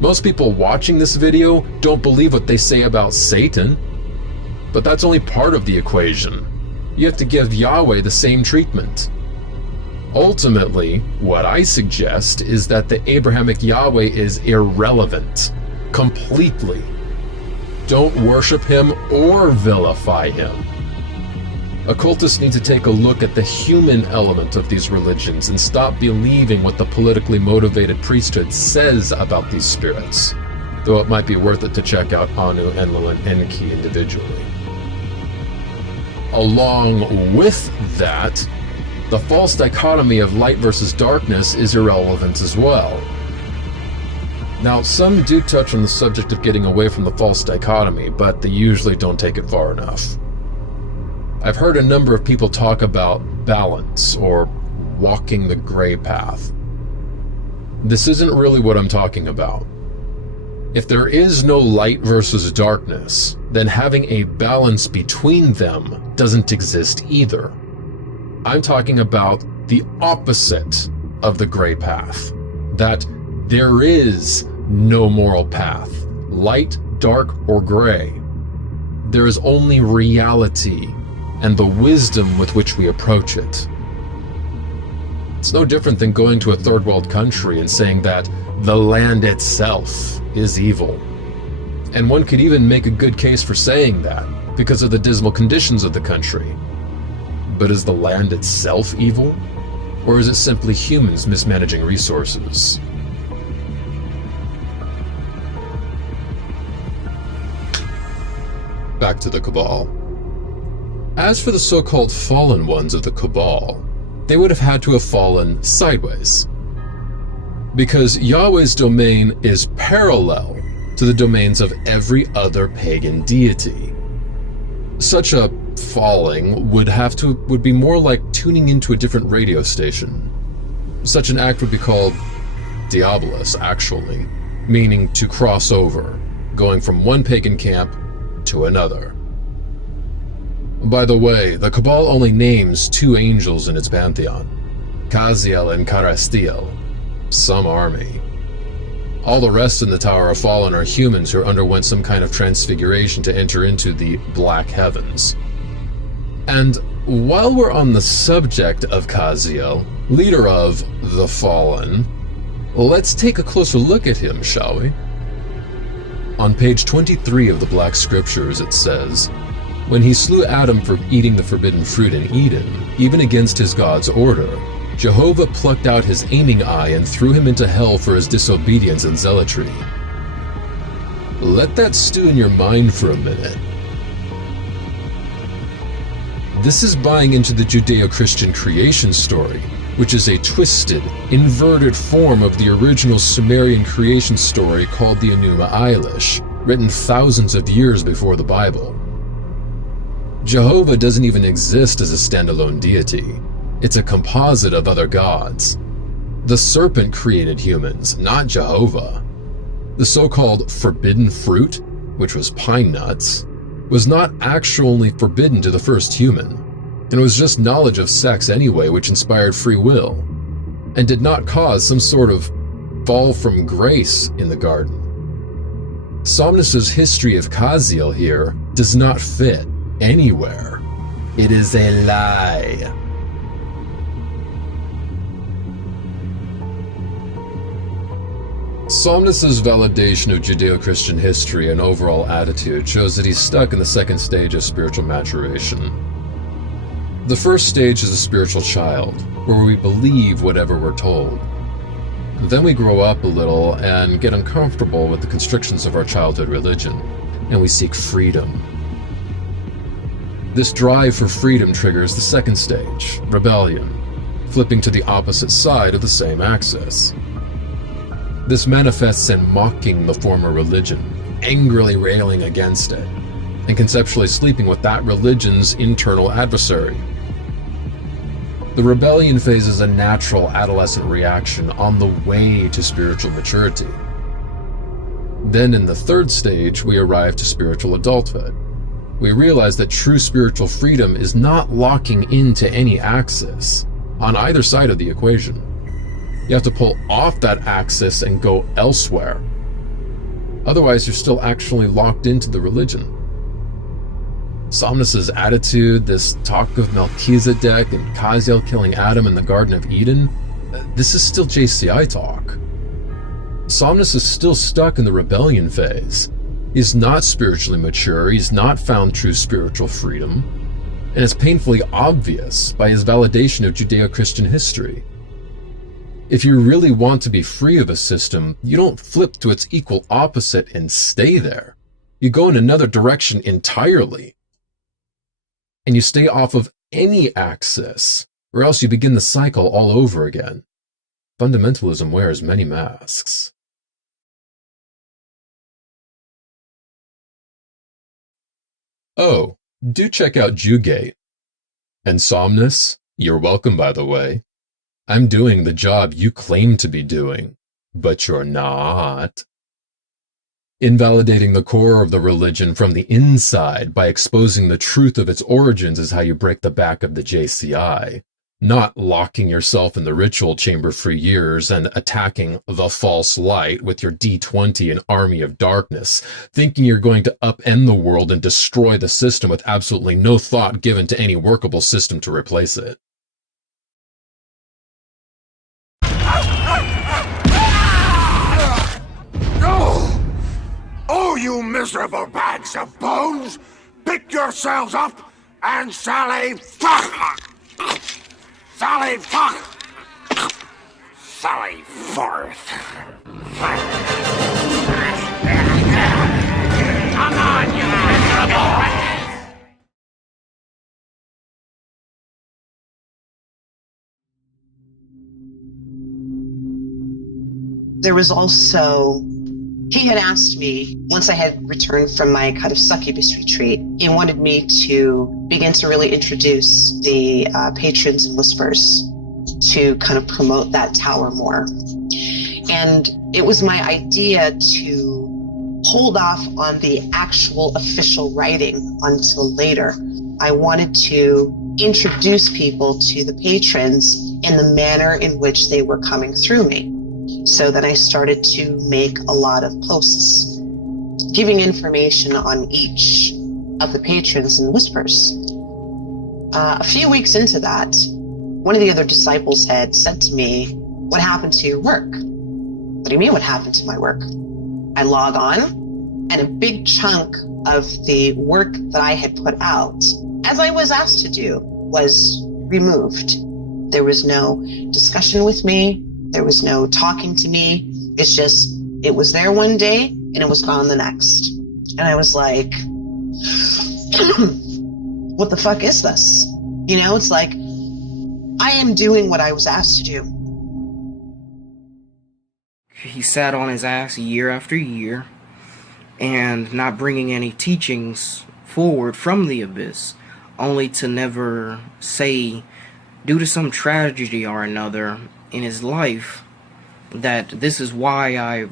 Most people watching this video don't believe what they say about Satan. But that's only part of the equation. You have to give Yahweh the same treatment. Ultimately, what I suggest is that the Abrahamic Yahweh is irrelevant. Completely. Don't worship him or vilify him. Occultists need to take a look at the human element of these religions and stop believing what the politically motivated priesthood says about these spirits, though it might be worth it to check out Anu, Enlil, and Enki individually. Along with that, the false dichotomy of light versus darkness is irrelevant as well. Now, some do touch on the subject of getting away from the false dichotomy, but they usually don't take it far enough. I've heard a number of people talk about balance, or walking the gray path. This isn't really what I'm talking about. If there is no light versus darkness, then having a balance between them doesn't exist either. I'm talking about the opposite of the gray path, that there is no moral path, light, dark, or gray. There is only reality and the wisdom with which we approach it. It's no different than going to a third world country and saying that the land itself is evil. And one could even make a good case for saying that, because of the dismal conditions of the country. But is the land itself evil? Or is it simply humans mismanaging resources? Back to the Cabal. As for the so-called fallen ones of the Cabal, they would have had to have fallen sideways. Because Yahweh's domain is parallel to the domains of every other pagan deity. Such a falling would be more like tuning into a different radio station. Such an act would be called diabolus, actually, meaning to cross over, going from one pagan camp to another. By the way, the Cabal only names 2 angels in its pantheon, Kaziel and Carastiel, some army. All the rest in the Tower of Fallen are humans who underwent some kind of transfiguration to enter into the Black Heavens. And while we're on the subject of Kaziel, leader of the Fallen, let's take a closer look at him, shall we? On page 23 of the Black Scriptures it says, "When he slew Adam for eating the forbidden fruit in Eden, even against his God's order, Jehovah plucked out his aiming eye and threw him into hell for his disobedience and zealotry." Let that stew in your mind for a minute. This is buying into the Judeo-Christian creation story, which is a twisted, inverted form of the original Sumerian creation story called the Enuma Elish, written thousands of years before the Bible. Jehovah doesn't even exist as a standalone deity. It's a composite of other gods. The serpent created humans, not Jehovah. The so-called forbidden fruit, which was pine nuts, was not actually forbidden to the first human, and was just knowledge of sex anyway which inspired free will, and did not cause some sort of fall from grace in the garden. Somnus's history of Kaziel here does not fit anywhere. It is a lie. Somnus's validation of Judeo-Christian history and overall attitude shows that he's stuck in the second stage of spiritual maturation. The first stage is a spiritual child, where we believe whatever we're told. Then we grow up a little and get uncomfortable with the constrictions of our childhood religion, and we seek freedom. This drive for freedom triggers the second stage, rebellion, flipping to the opposite side of the same axis. This manifests in mocking the former religion, angrily railing against it, and conceptually sleeping with that religion's internal adversary. The rebellion phase is a natural adolescent reaction on the way to spiritual maturity. Then in the third stage, we arrive to spiritual adulthood. We realize that true spiritual freedom is not locking into any axis on either side of the equation. You have to pull off that axis and go elsewhere. Otherwise, you're still actually locked into the religion. Somnus's attitude, this talk of Melchizedek and Kaziel killing Adam in the Garden of Eden, this is still JCI talk. Somnus is still stuck in the rebellion phase. He's not spiritually mature, he's not found true spiritual freedom, and it's painfully obvious by his validation of Judeo-Christian history. If you really want to be free of a system, you don't flip to its equal opposite and stay there. You go in another direction entirely. And you stay off of any axis, or else you begin the cycle all over again. Fundamentalism wears many masks. Oh, do check out Jewgate. And Somnus, you're welcome by the way. I'm doing the job you claim to be doing, but you're not. Invalidating the core of the religion from the inside by exposing the truth of its origins is how you break the back of the JCI, not locking yourself in the ritual chamber for years and attacking the false light with your D20 and army of darkness, thinking you're going to upend the world and destroy the system with absolutely no thought given to any workable system to replace it. Oh, you miserable bags of bones! Pick yourselves up and sally fuck! Sally fuck! Sally forth! Come on, you miserable rats! There was also, he had asked me, once I had returned from my kind of succubus retreat, he wanted me to begin to really introduce the patrons and whispers to kind of promote that tower more. And it was my idea to hold off on the actual official writing until later. I wanted to introduce people to the patrons in the manner in which they were coming through me. So then I started to make a lot of posts giving information on each of the patrons and whispers. A few weeks into that, one of the other disciples had said to me, "What happened to your work?" "What do you mean, what happened to my work?" I log on, and a big chunk of the work that I had put out, as I was asked to do, was removed. There was no discussion with me. There was no talking to me. It's just, it was there one day and it was gone the next. And I was like, what the fuck is this? You know, it's like, I am doing what I was asked to do. He sat on his ass year after year and not bringing any teachings forward from the Abyss, only to never say, due to some tragedy or another in his life, that this is why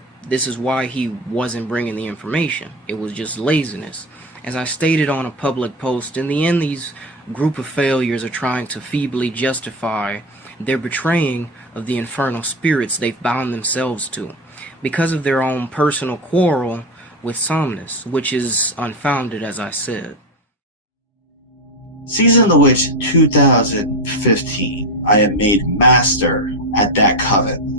he wasn't bringing the information. It was just laziness. As I stated on a public post, in the end, these group of failures are trying to feebly justify their betraying of the infernal spirits they've bound themselves to, because of their own personal quarrel with Somnus, which is unfounded, as I said. Season of the Witch 2015, I am made master at that coven.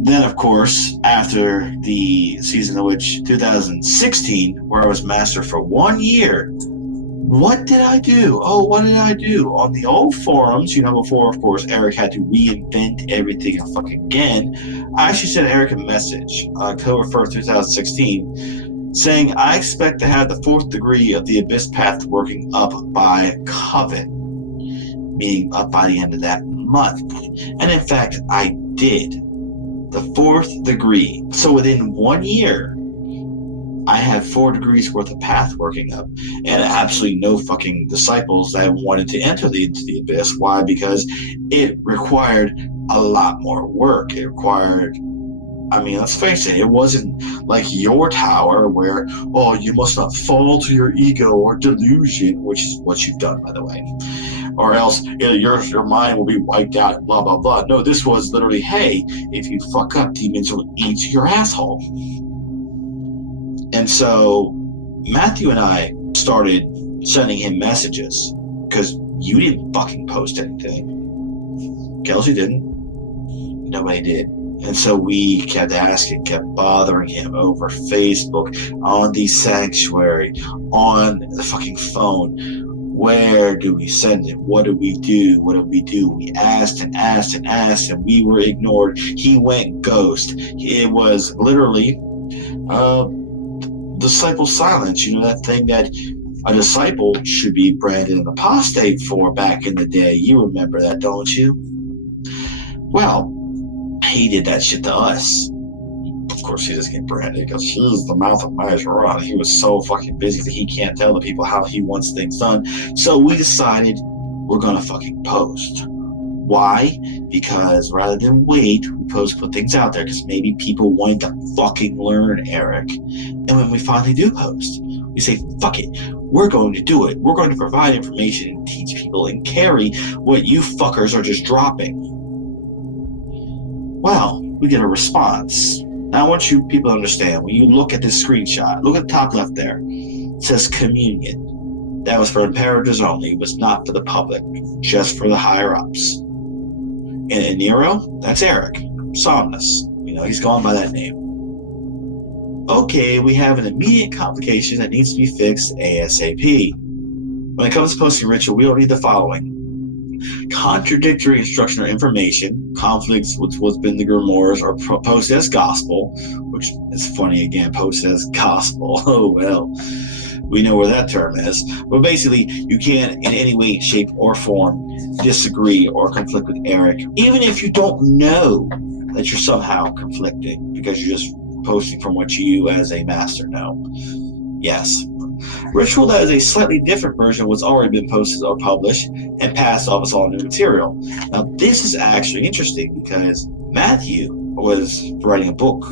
Then, of course, after the Season of the Witch 2016, where I was master for 1 year, what did I do? What did I do? On the old forums, before, of course, Eric had to reinvent everything fucking again, I actually sent Eric a message on October 1st, 2016, saying, I expect to have the 4th degree of the Abyss Path working up by coven, meaning up by the end of that month. And in fact, I did. The 4th degree. So within 1 year, I have 4 degrees worth of path working up, and absolutely no fucking disciples that wanted to enter into the Abyss. Why? Because it required a lot more work. It required, let's face it, it wasn't like your tower where, you must not fall to your ego or delusion, which is what you've done, by the way, or else your mind will be wiped out and blah, blah, blah. No, this was literally, hey, if you fuck up, demons will eat your asshole. And so Matthew and I started sending him messages because you didn't fucking post anything. Kelsey didn't. Nobody did. And so we kept asking, kept bothering him over Facebook, on the sanctuary, on the fucking phone. Where do we send it? What do we do? What do we do? We asked and asked and asked, and we were ignored. He went ghost. It was literally disciple silence. That thing that a disciple should be branded an apostate for back in the day. You remember that, don't you? Well, he did that shit to us. Of course, he doesn't get branded because he's the mouth of Majoran. He was so fucking busy that he can't tell the people how he wants things done. So we decided we're gonna fucking post. Why? Because rather than wait, we put things out there because maybe people wanted to fucking learn, Eric. And when we finally do post, we say, fuck it, we're going to do it. We're going to provide information and teach people and carry what you fuckers are just dropping. Well, we get a response. Now I want you people to understand, when you look at this screenshot, look at the top left there. It says communion. That was for imperators only. It was not for the public, just for the higher ups. And Nero, that's Eric. Somnus. He's gone by that name. Okay, we have an immediate complication that needs to be fixed ASAP. When it comes to posting ritual, we don't need the following. Contradictory instruction or information, conflicts with what's been the grimoires, or posted as gospel, which is funny again, posted as gospel. Oh, well, we know where that term is. But basically, you can't in any way, shape, or form disagree or conflict with Eric, even if you don't know that you're somehow conflicting, because you're just posting from what you as a master know. Yes. Ritual that is a slightly different version of what's already been posted or published and passed off as all new material. Now, this is actually interesting because Matthew was writing a book,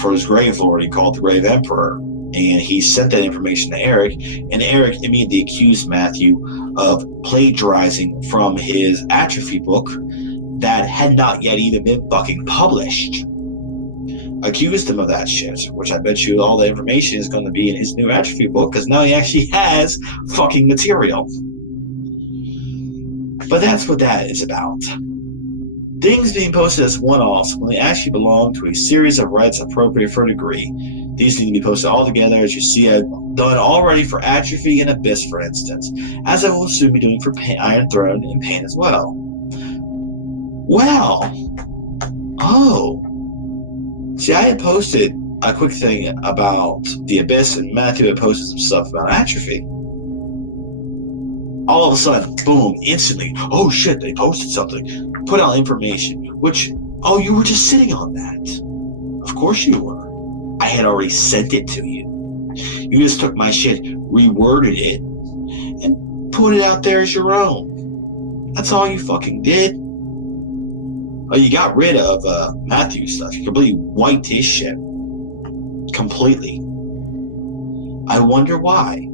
for his Grave Lord he called the Grave Emperor. And he sent that information to Eric, and Eric immediately accused Matthew of plagiarizing from his atrophy book that had not yet even been fucking published. Accused him of that shit, which I bet you all the information is going to be in his new atrophy book, because now he actually has fucking material. But that's what that is about. Things being posted as one-offs when they actually belong to a series of rites appropriate for a degree. These need to be posted all together, as you see I've done already for Atrophy and Abyss, for instance, as I will soon be doing for Iron Throne and Pain as well. Well, see, I had posted a quick thing about the Abyss, and Matthew had posted some stuff about Atrophy. all of a sudden, boom, instantly, oh shit, they posted something, put out information, which, oh, you were just sitting on that. Of course you were. I had already sent it to you. You just took my shit, reworded it, and put it out there as your own. That's all you fucking did. Oh, you got rid of Matthew's stuff. You completely wiped his shit. Completely. I wonder why.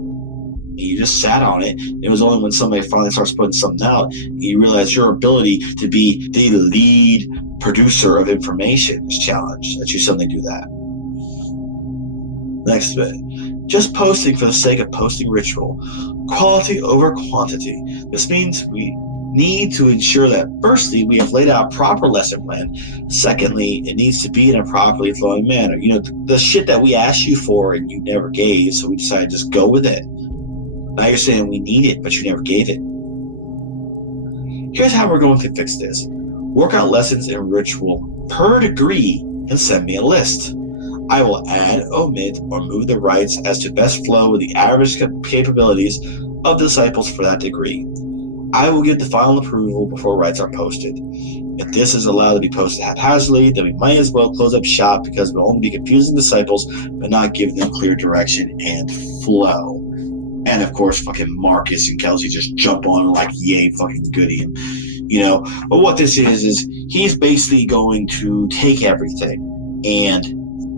You just sat on it. It was only when somebody finally starts putting something out, you realize your ability to be the lead producer of information is challenged, that you suddenly do that. Next bit. Just posting for the sake of posting ritual. Quality over quantity. This means we need to ensure that, firstly, we have laid out a proper lesson plan. Secondly, it needs to be in a properly flowing manner. You know, the shit that we asked you for and you never gave, so we decided to just go with it. Now you're saying we need it, but you never gave it. Here's how we're going to fix this. Work out lessons and ritual per degree and send me a list. I will add, omit, or move the rites as to best flow with the average capabilities of the disciples for that degree. I will give the final approval before rites are posted. If this is allowed to be posted haphazardly, then we might as well close up shop because we'll only be confusing disciples but not giving them clear direction and flow. And of course, fucking Marcus and Kelsey just jump on like, yay, fucking goody. You know, but what this is he's basically going to take everything and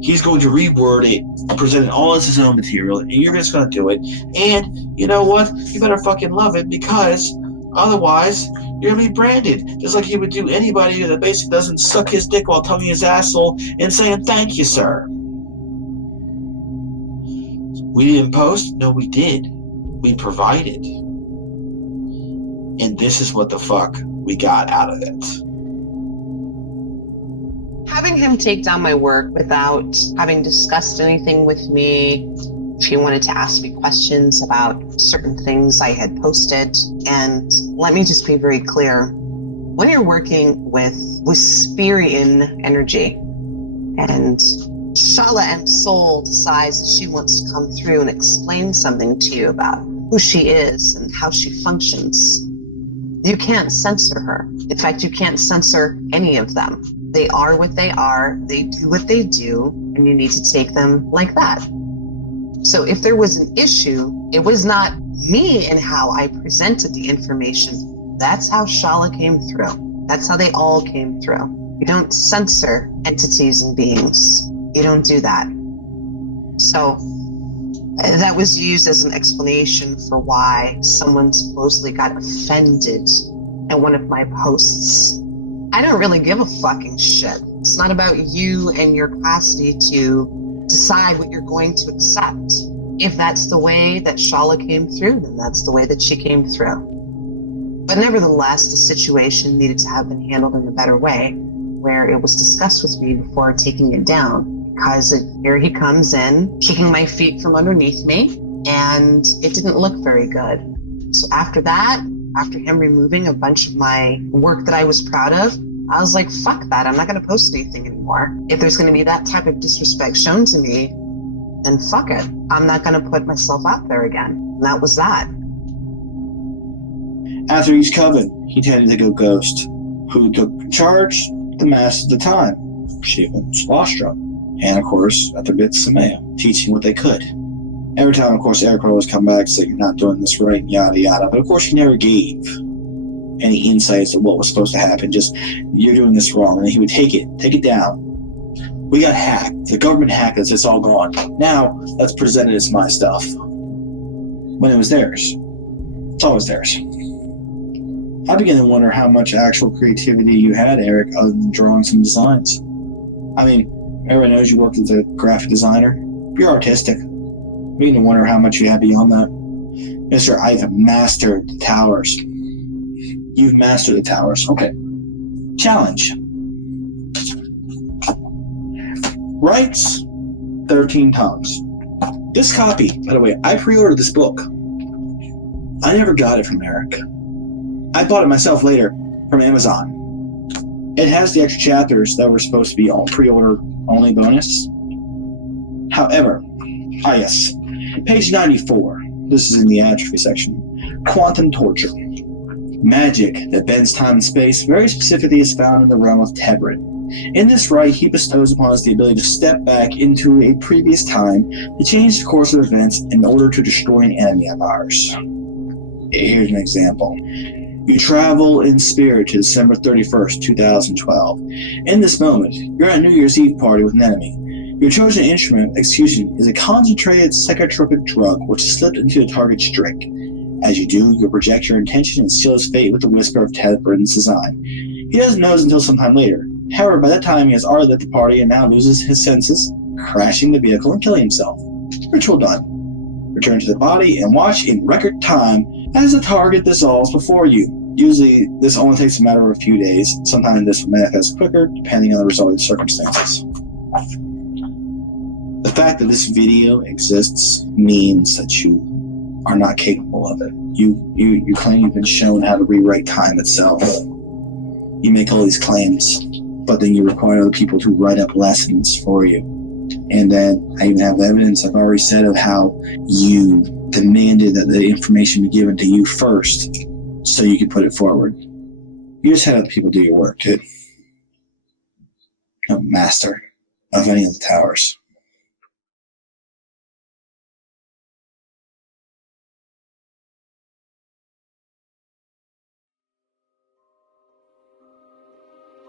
he's going to reword it, present it all as his own material, and you're just going to do it. And you know what? You better fucking love it, because otherwise you're going to be branded. Just like he would do anybody that basically doesn't suck his dick while tonguing his asshole and saying, thank you, sir. We didn't post? No, we did. We provided. And this is what the fuck we got out of it. Having him take down my work without having discussed anything with me, if he wanted to ask me questions about certain things I had posted. And let me just be very clear. When you're working with Whisperian energy and Shala M. Soul decides that she wants to come through and explain something to you about who she is and how she functions, you can't censor her. In fact, you can't censor any of them. They are what they are, they do what they do, and you need to take them like that. So if there was an issue, it was not me and how I presented the information. That's how Shala came through. That's how they all came through. You don't censor entities and beings. You don't do that. So that was used as an explanation for why someone supposedly got offended at one of my posts. I don't really give a fucking shit. It's not about you and your capacity to decide what you're going to accept. If that's the way that Shala came through, then that's the way that she came through. But nevertheless, the situation needed to have been handled in a better way, where it was discussed with me before taking it down. Because here he comes in, kicking my feet from underneath me, and it didn't look very good. So after that, after him removing a bunch of my work that I was proud of, I was like, fuck that, I'm not going to post anything anymore. If there's going to be that type of disrespect shown to me, then fuck it. I'm not going to put myself out there again. And that was that. After each coven, he tended to go ghost. Who took charge? The mass at the time, Shiva and Slostra. And of course, at the bit Samaya, teaching what they could. Every time, of course, Eric would always come back and say, you're not doing this right, yada yada. But of course, he never gave any insights of what was supposed to happen. Just, you're doing this wrong. And he would take it down. We got hacked. The government hacked us. It's all gone. Now, let's present it as my stuff. When it was theirs. It's always theirs. I began to wonder how much actual creativity you had, Eric, other than drawing some designs. I mean, everyone knows you worked as a graphic designer. You're artistic. I begin to wonder how much you had beyond that. Mister, I've mastered the towers. You've mastered the towers. Okay. Challenge. Rights, 13 tongues. This copy, by the way, I pre-ordered this book. I never got it from Eric. I bought it myself later from Amazon. It has the extra chapters that were supposed to be all pre-order only bonus. However, yes, page 94. This is in the atrophy section. Quantum torture. Magic that bends time and space very specifically is found in the realm of Tebrit. In this rite, he bestows upon us the ability to step back into a previous time to change the course of events in order to destroy an enemy of ours. Here's an example. You travel in spirit to December 31st, 2012. In this moment, you're at a New Year's Eve party with an enemy. Your chosen instrument, execution, is a concentrated psychotropic drug which is slipped into the target's drink. As you do, you project your intention and seal his fate with the whisper of Tebrit's design. He doesn't notice until sometime later. However, by that time, he has already left the party and now loses his senses, crashing the vehicle and killing himself. Ritual done. Return to the body and watch in record time as the target dissolves before you. Usually, this only takes a matter of a few days. Sometimes this will manifest quicker, depending on the resulting circumstances. The fact that this video exists means that you are not capable of it. You claim you've been shown how to rewrite time itself. You make all these claims, but then you require other people to write up lessons for you. And then I even have evidence, I've already said, of how you demanded that the information be given to you first so you could put it forward. You just had other people do your work, too. No master of any of the towers.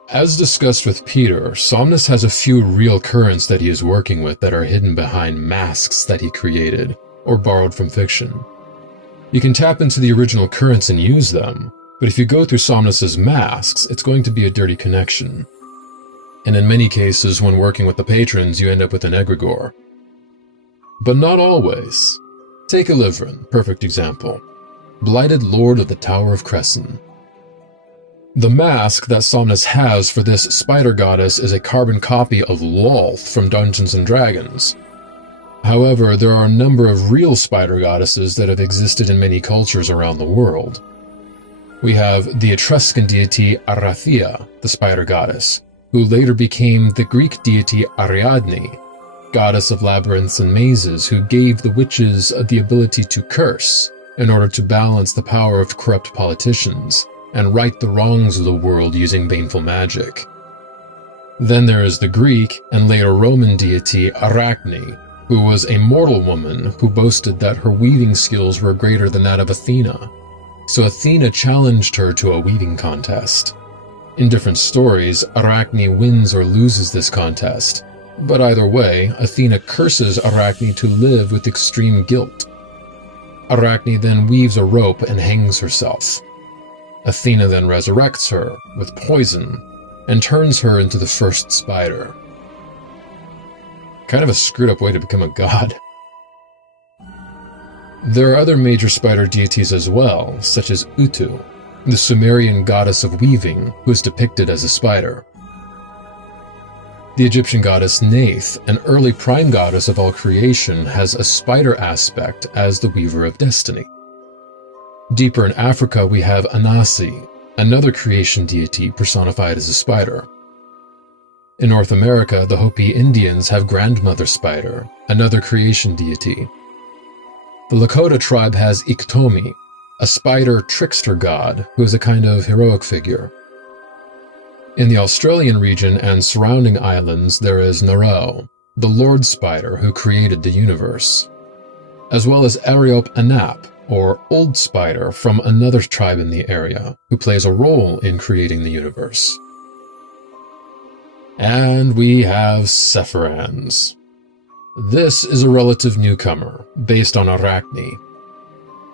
As discussed with Peter, Somnus has a few real currents that he is working with that are hidden behind masks that he created, or borrowed from fiction. You can tap into the original currents and use them, but if you go through Somnus's masks, it's going to be a dirty connection. And in many cases, when working with the patrons, you end up with an egregore. But not always. Take Ilivrin, perfect example. Blighted Lord of the Tower of Cressen. The mask that Somnus has for this spider goddess is a carbon copy of Lolth from Dungeons & Dragons. However, there are a number of real spider goddesses that have existed in many cultures around the world. We have the Etruscan deity Arathea, the spider goddess, who later became the Greek deity Ariadne, goddess of labyrinths and mazes, who gave the witches the ability to curse in order to balance the power of corrupt politicians and right the wrongs of the world using baneful magic. Then there is the Greek and later Roman deity Arachne, who was a mortal woman who boasted that her weaving skills were greater than that of Athena. So Athena challenged her to a weaving contest. In different stories, Arachne wins or loses this contest, but either way, Athena curses Arachne to live with extreme guilt. Arachne then weaves a rope and hangs herself. Athena then resurrects her with poison and turns her into the first spider. Kind of a screwed up way to become a god. There are other major spider deities as well, such as Utu, the Sumerian goddess of weaving, who is depicted as a spider. The Egyptian goddess Neith, an early prime goddess of all creation, has a spider aspect as the weaver of destiny. Deeper in Africa, we have Anasi, another creation deity personified as a spider. In North America, the Hopi Indians have Grandmother Spider, another creation deity. The Lakota tribe has Iktomi, a spider trickster god who is a kind of heroic figure. In the Australian region and surrounding islands, there is Naro, the Lord Spider who created the universe, as well as Ariop Anap, or Old Spider from another tribe in the area, who plays a role in creating the universe. And we have Sephirans. This is a relative newcomer, based on Arachne,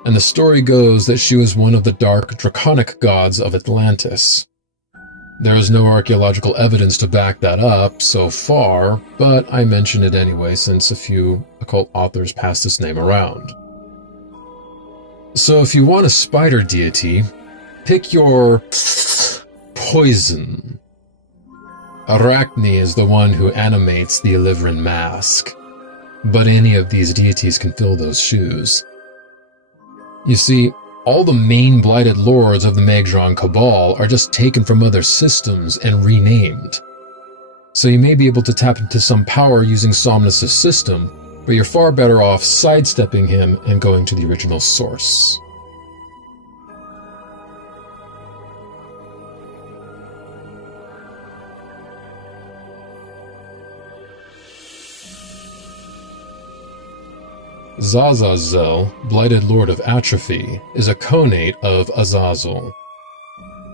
and the story goes that she was one of the dark, draconic gods of Atlantis. There is no archaeological evidence to back that up so far, but I mention it anyway since a few occult authors pass this name around. So if you want a spider deity, pick your poison. Arachne is the one who animates the Ilivrin mask, but any of these deities can fill those shoes. You see, all the main blighted lords of the Magdron Cabal are just taken from other systems and renamed. So you may be able to tap into some power using Somnus' system, but you're far better off sidestepping him and going to the original source. Zazazel, Blighted Lord of Atrophy, is a conate of Azazel.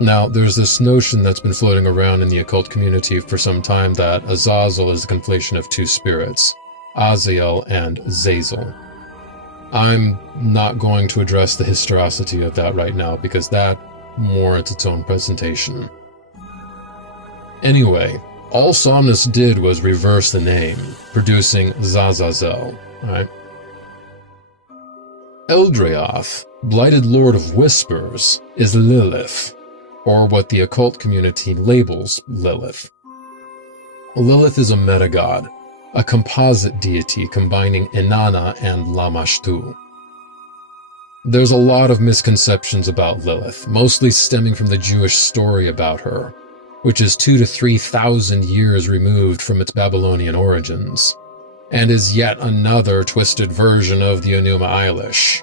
Now, there's this notion that's been floating around in the occult community for some time that Azazel is a conflation of two spirits, Azael and Zazel. I'm not going to address the historicity of that right now because that warrants its own presentation. Anyway, all Somnus did was reverse the name, producing Zazazel, right? Eldraoth, Blighted Lord of Whispers, is Lilith, or what the occult community labels Lilith. Lilith is a metagod, a composite deity combining Inanna and Lamashtu. There's a lot of misconceptions about Lilith, mostly stemming from the Jewish story about her, which is 2,000 to 3,000 years removed from its Babylonian origins, and is yet another twisted version of the Enuma Elish.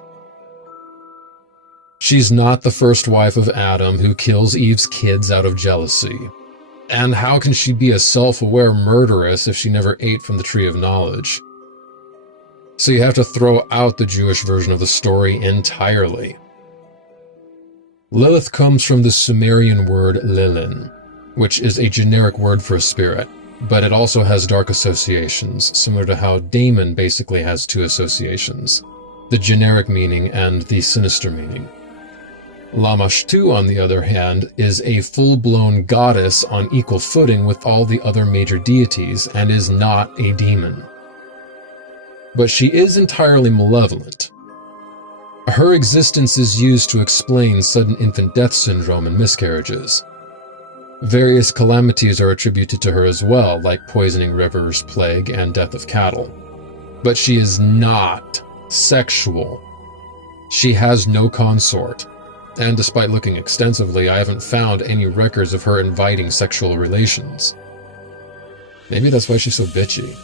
She's not the first wife of Adam who kills Eve's kids out of jealousy. And how can she be a self-aware murderess if she never ate from the Tree of Knowledge? So you have to throw out the Jewish version of the story entirely. Lilith comes from the Sumerian word Lilin, which is a generic word for a spirit, but it also has dark associations, similar to how Daemon basically has two associations, the generic meaning and the sinister meaning. Lamashtu, on the other hand, is a full-blown goddess on equal footing with all the other major deities and is not a demon. But she is entirely malevolent. Her existence is used to explain sudden infant death syndrome and miscarriages. Various calamities are attributed to her as well, like poisoning rivers, plague, and death of cattle. But she is not sexual. She has no consort. And despite looking extensively, I haven't found any records of her inviting sexual relations. Maybe that's why she's so bitchy.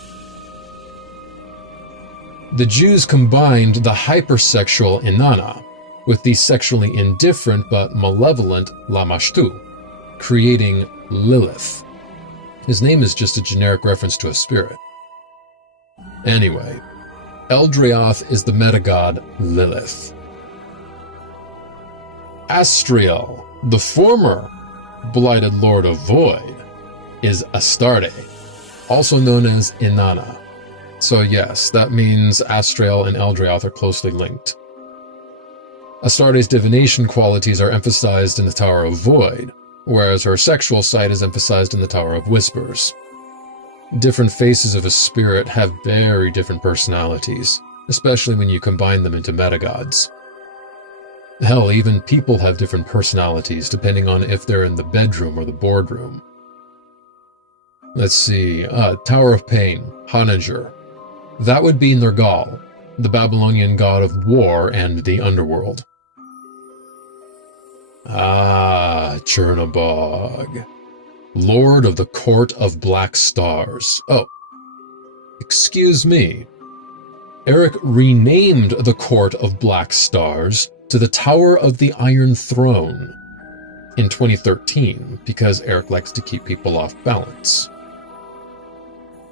The Jews combined the hypersexual Inanna with the sexually indifferent but malevolent Lamashtu, creating Lilith. His name is just a generic reference to a spirit. Anyway, Eldraoth is the metagod Lilith. Astriel, the former Blighted Lord of Void, is Astarte, also known as Inanna. So yes, that means Astriel and Eldraoth are closely linked. Astarte's divination qualities are emphasized in the Tower of Void, whereas her sexual side is emphasized in the Tower of Whispers. Different faces of a spirit have very different personalities, especially when you combine them into metagods. Hell, even people have different personalities depending on if they're in the bedroom or the boardroom. Let's see, Tower of Pain, Hanager. That would be Nergal, the Babylonian god of war and the underworld. Chernobog, Lord of the Court of Black Stars. Oh, excuse me. Eric renamed the Court of Black Stars to the Tower of the Iron Throne in 2013 because Eric likes to keep people off balance.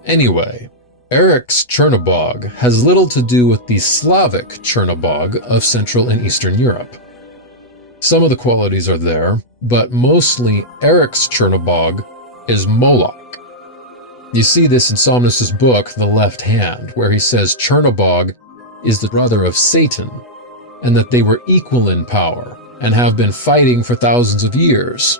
Anyway, Eric's Chernobog has little to do with the Slavic Chernobog of Central and Eastern Europe. Some of the qualities are there, but mostly Eric's Chernobog is Moloch. You see this in Somnus's book, The Left Hand, where he says Chernobog is the brother of Satan, and that they were equal in power, and have been fighting for thousands of years.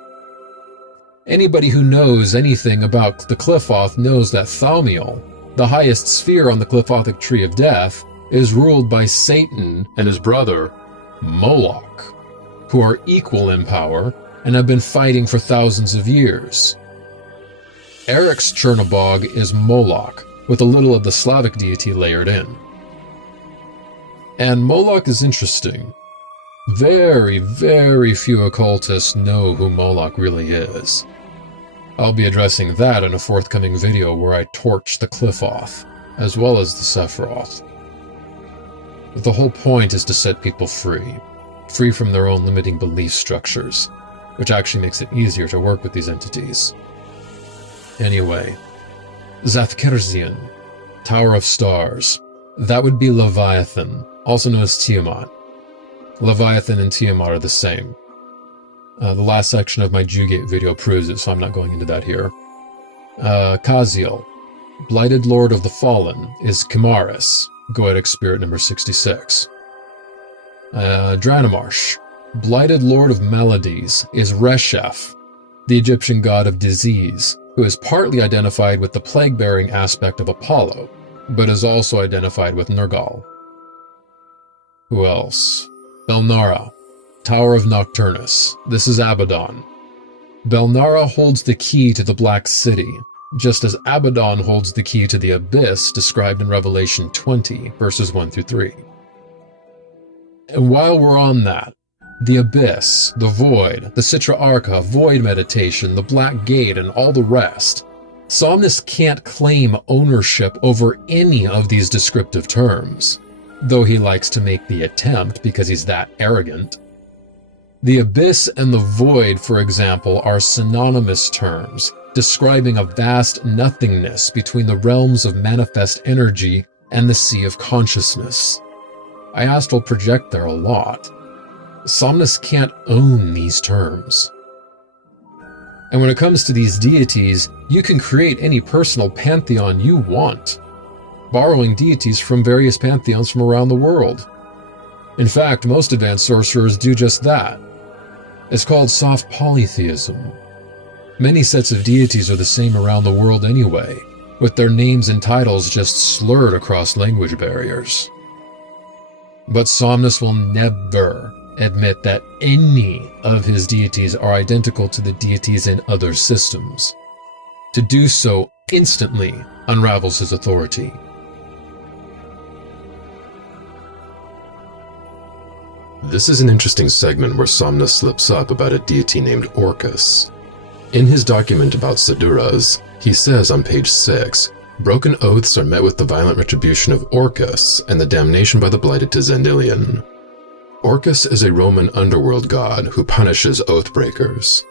Anybody who knows anything about the Qliphoth knows that Thaumiel, the highest sphere on the Qliphothic Tree of Death, is ruled by Satan and his brother, Moloch, who are equal in power and have been fighting for thousands of years. Eric's Chernobog is Moloch, with a little of the Slavic deity layered in. And Moloch is interesting. Very, very few occultists know who Moloch really is. I'll be addressing that in a forthcoming video where I torch the Qliphoth, as well as the Sephiroth. But the whole point is to set people free from their own limiting belief structures, which actually makes it easier to work with these entities. Anyway, Zathkerzian, Tower of Stars, That would be Leviathan, also known as Tiamat. Leviathan and Tiamat are the same. The last section of my Jewgate video proves it, so I'm not going into that here. Kaziel, Blighted Lord of the Fallen, is Kimaris, Goetic Spirit number 66. Dranamarsh, Blighted Lord of Maladies, is Reshef, the Egyptian god of disease, who is partly identified with the plague-bearing aspect of Apollo, but is also identified with Nergal. Who else? Belnara, Tower of Nocturnus. This is Abaddon. Belnara holds the key to the Black City, just as Abaddon holds the key to the Abyss described in Revelation 20, verses 1 through 3. And while we're on that, the Abyss, the Void, the Citra Arca, Void Meditation, the Black Gate, and all the rest, Somnus can't claim ownership over any of these descriptive terms, though he likes to make the attempt because he's that arrogant. The Abyss and the Void, for example, are synonymous terms, describing a vast nothingness between the realms of manifest energy and the sea of consciousness. I astral project there a lot. Somnus can't own these terms. And when it comes to these deities, you can create any personal pantheon you want, borrowing deities from various pantheons from around the world. In fact, most advanced sorcerers do just that. It's called soft polytheism. Many sets of deities are the same around the world anyway, with their names and titles just slurred across language barriers. But Somnus will never admit that any of his deities are identical to the deities in other systems. To do so instantly unravels his authority. This is an interesting segment where Somnus slips up about a deity named Orcus. In his document about Sidurras, he says on page 6, broken oaths are met with the violent retribution of Orcus and the damnation by the blighted to Zendilion. Orcus is a Roman underworld god who punishes oath-breakers.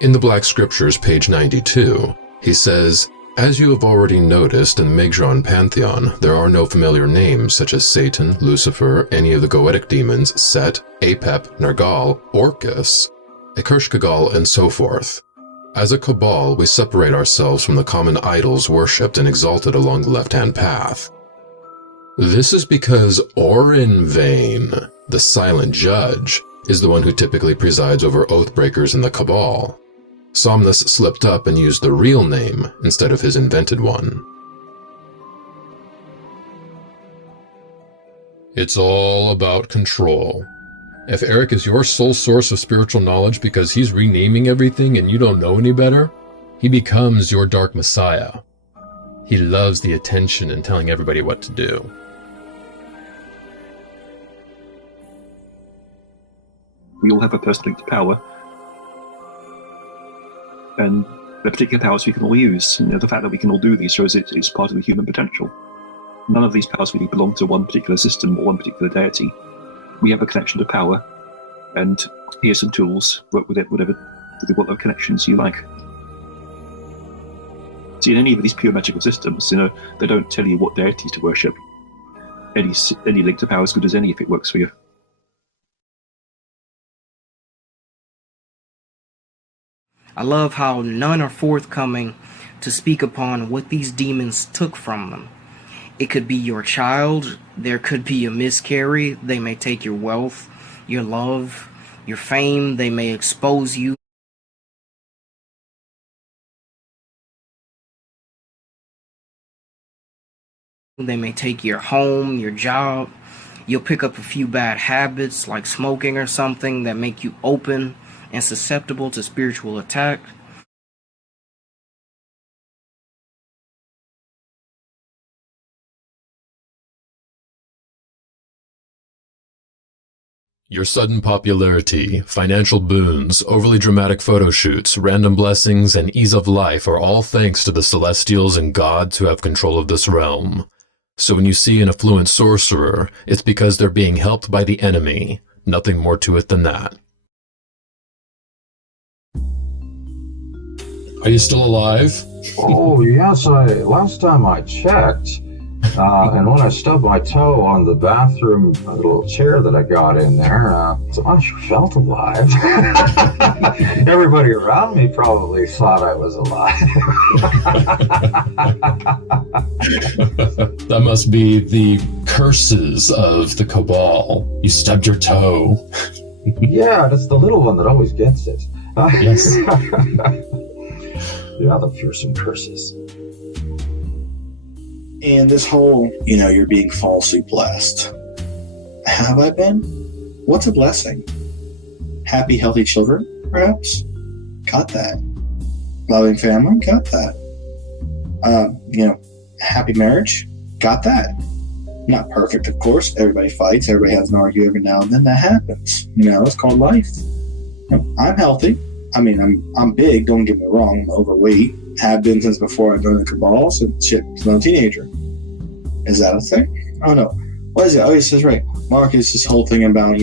In the Black Scriptures, page 92, he says, as you have already noticed in the Megdron pantheon, there are no familiar names such as Satan, Lucifer, any of the Goetic demons, Set, Apep, Nergal, Orcus, Akershkagal, and so forth. As a cabal, we separate ourselves from the common idols worshipped and exalted along the left-hand path. This is because Orinvain, the silent judge, is the one who typically presides over oathbreakers in the cabal. Somnus slipped up and used the real name instead of his invented one. It's all about control. If Eric is your sole source of spiritual knowledge because he's renaming everything and you don't know any better, he becomes your dark messiah. He loves the attention and telling everybody what to do. We all have a personal link to power, and the particular powers we can all use. The fact that we can all do these shows it's part of the human potential. None of these powers really belong to one particular system or one particular deity. We have a connection to power, and here's some tools. Work with it, whatever connections you like. See, in any of these pure magical systems, they don't tell you what deities to worship. Any link to power is good as any if it works for you. I love how none are forthcoming to speak upon what these demons took from them. It could be your child, there could be a miscarry, they may take your wealth, your love, your fame, they may expose you. They may take your home, your job. You'll pick up a few bad habits like smoking or something that make you open and susceptible to spiritual attack. Your sudden popularity, financial boons, overly dramatic photo shoots, random blessings, and ease of life are all thanks to the celestials and gods who have control of this realm. So when you see an affluent sorcerer, it's because they're being helped by the enemy. Nothing more to it than that. Are you still alive? Oh, yes, last time I checked, And when I stubbed my toe on the bathroom little chair that I got in there, I felt alive. Everybody around me probably thought I was alive. That must be the curses of the Cabal. You stubbed your toe. Yeah, that's the little one that always gets it. Yes. Yeah, the fearsome curses. And this whole, you're being falsely blessed. Have I been? What's a blessing? Happy, healthy children, perhaps? Got that. Loving family? Got that. Happy marriage? Got that. Not perfect, of course. Everybody fights. Everybody has an argument every now and then. That happens. It's called life. I'm healthy. I mean, I'm big. Don't get me wrong. I'm overweight. Have been since before I've done the Cabal. Since since I'm a teenager. Is that a thing? Oh no. What is it? Oh, it says right. Marcus, this whole thing about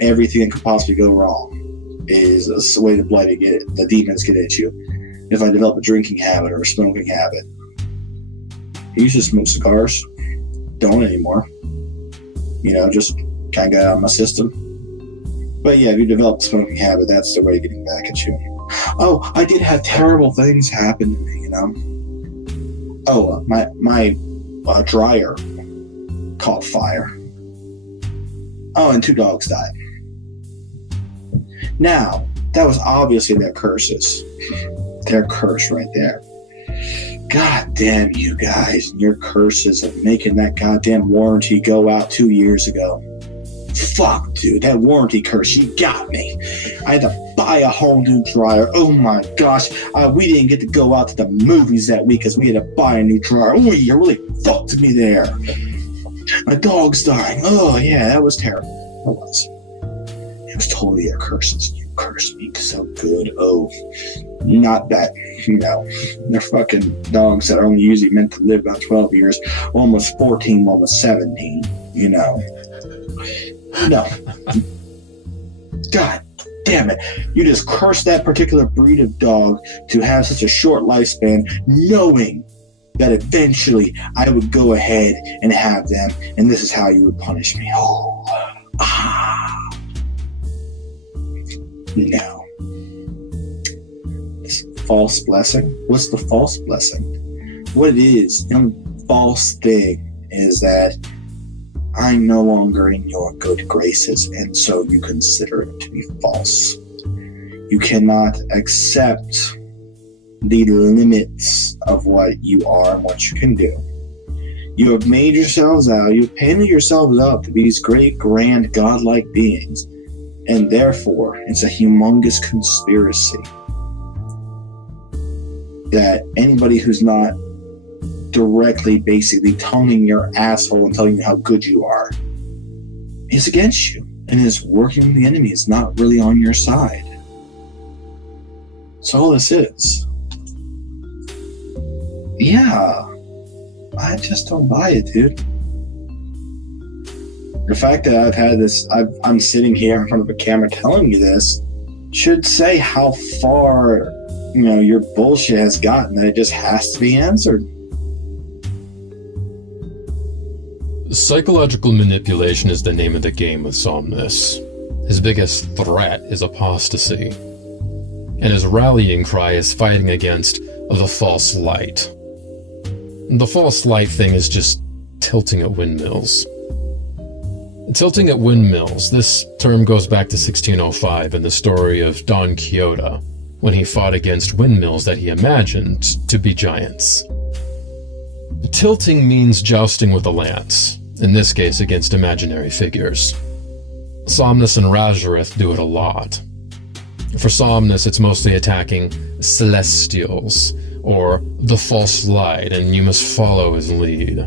everything that could possibly go wrong is a way the demons get at you. If I develop a drinking habit or a smoking habit, I used to smoke cigars. Don't anymore. Just kind of got out of my system. But yeah, if you develop a smoking habit, that's the way of getting back at you. Oh, I did have terrible things happen to me, Oh, my dryer caught fire. Oh, and 2 dogs died. Now, that was obviously their curses. Their curse right there. God damn you guys and your curses of making that goddamn warranty go out 2 years ago. Fuck, dude, that warranty curse, you got me. I had to buy a whole new dryer. Oh my gosh, we didn't get to go out to the movies that week because we had to buy a new dryer. Oh, you really fucked me there. My dog's dying. Oh yeah, that was terrible. It was. It was totally their curses. You cursed me so good. Oh, not that, they're fucking dogs that are only usually meant to live about 12 years, almost 14, almost 17, No. God damn it. You just cursed that particular breed of dog to have such a short lifespan, knowing that eventually I would go ahead and have them, and this is how you would punish me. Oh. No. This false blessing. What's the false blessing? What it is, the false thing is that I'm no longer in your good graces, and so you consider it to be false. You cannot accept the limits of what you are and what you can do. You have made yourselves out, you've painted yourselves up to be these great, grand, godlike beings, and therefore it's a humongous conspiracy that anybody who's not directly basically tonguing your asshole and telling you how good you are is against you and is working with the enemy. Is not really on your side. That's all this is. Yeah, I just don't buy it, dude. The fact that I've had this, I'm sitting here in front of a camera telling you this should say how far your bullshit has gotten, that it just has to be answered. Psychological manipulation is the name of the game with Somnus. His biggest threat is apostasy, and his rallying cry is fighting against the false light. The false light thing is just tilting at windmills. Tilting at windmills, this term goes back to 1605 in the story of Don Quixote, when he fought against windmills that he imagined to be giants. Tilting means jousting with a lance, in this case against imaginary figures. Somnus and Razorith do it a lot. For Somnus, it's mostly attacking celestials, or the false light, and you must follow his lead.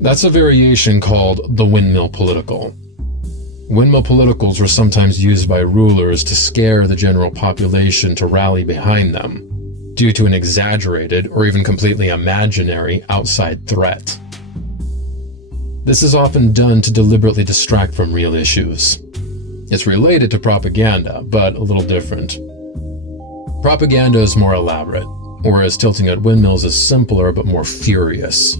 That's a variation called the windmill political. Windmill politicals were sometimes used by rulers to scare the general population to rally behind them, due to an exaggerated or even completely imaginary outside threat. This is often done to deliberately distract from real issues. It's related to propaganda, but a little different. Propaganda is more elaborate, whereas tilting at windmills is simpler but more furious.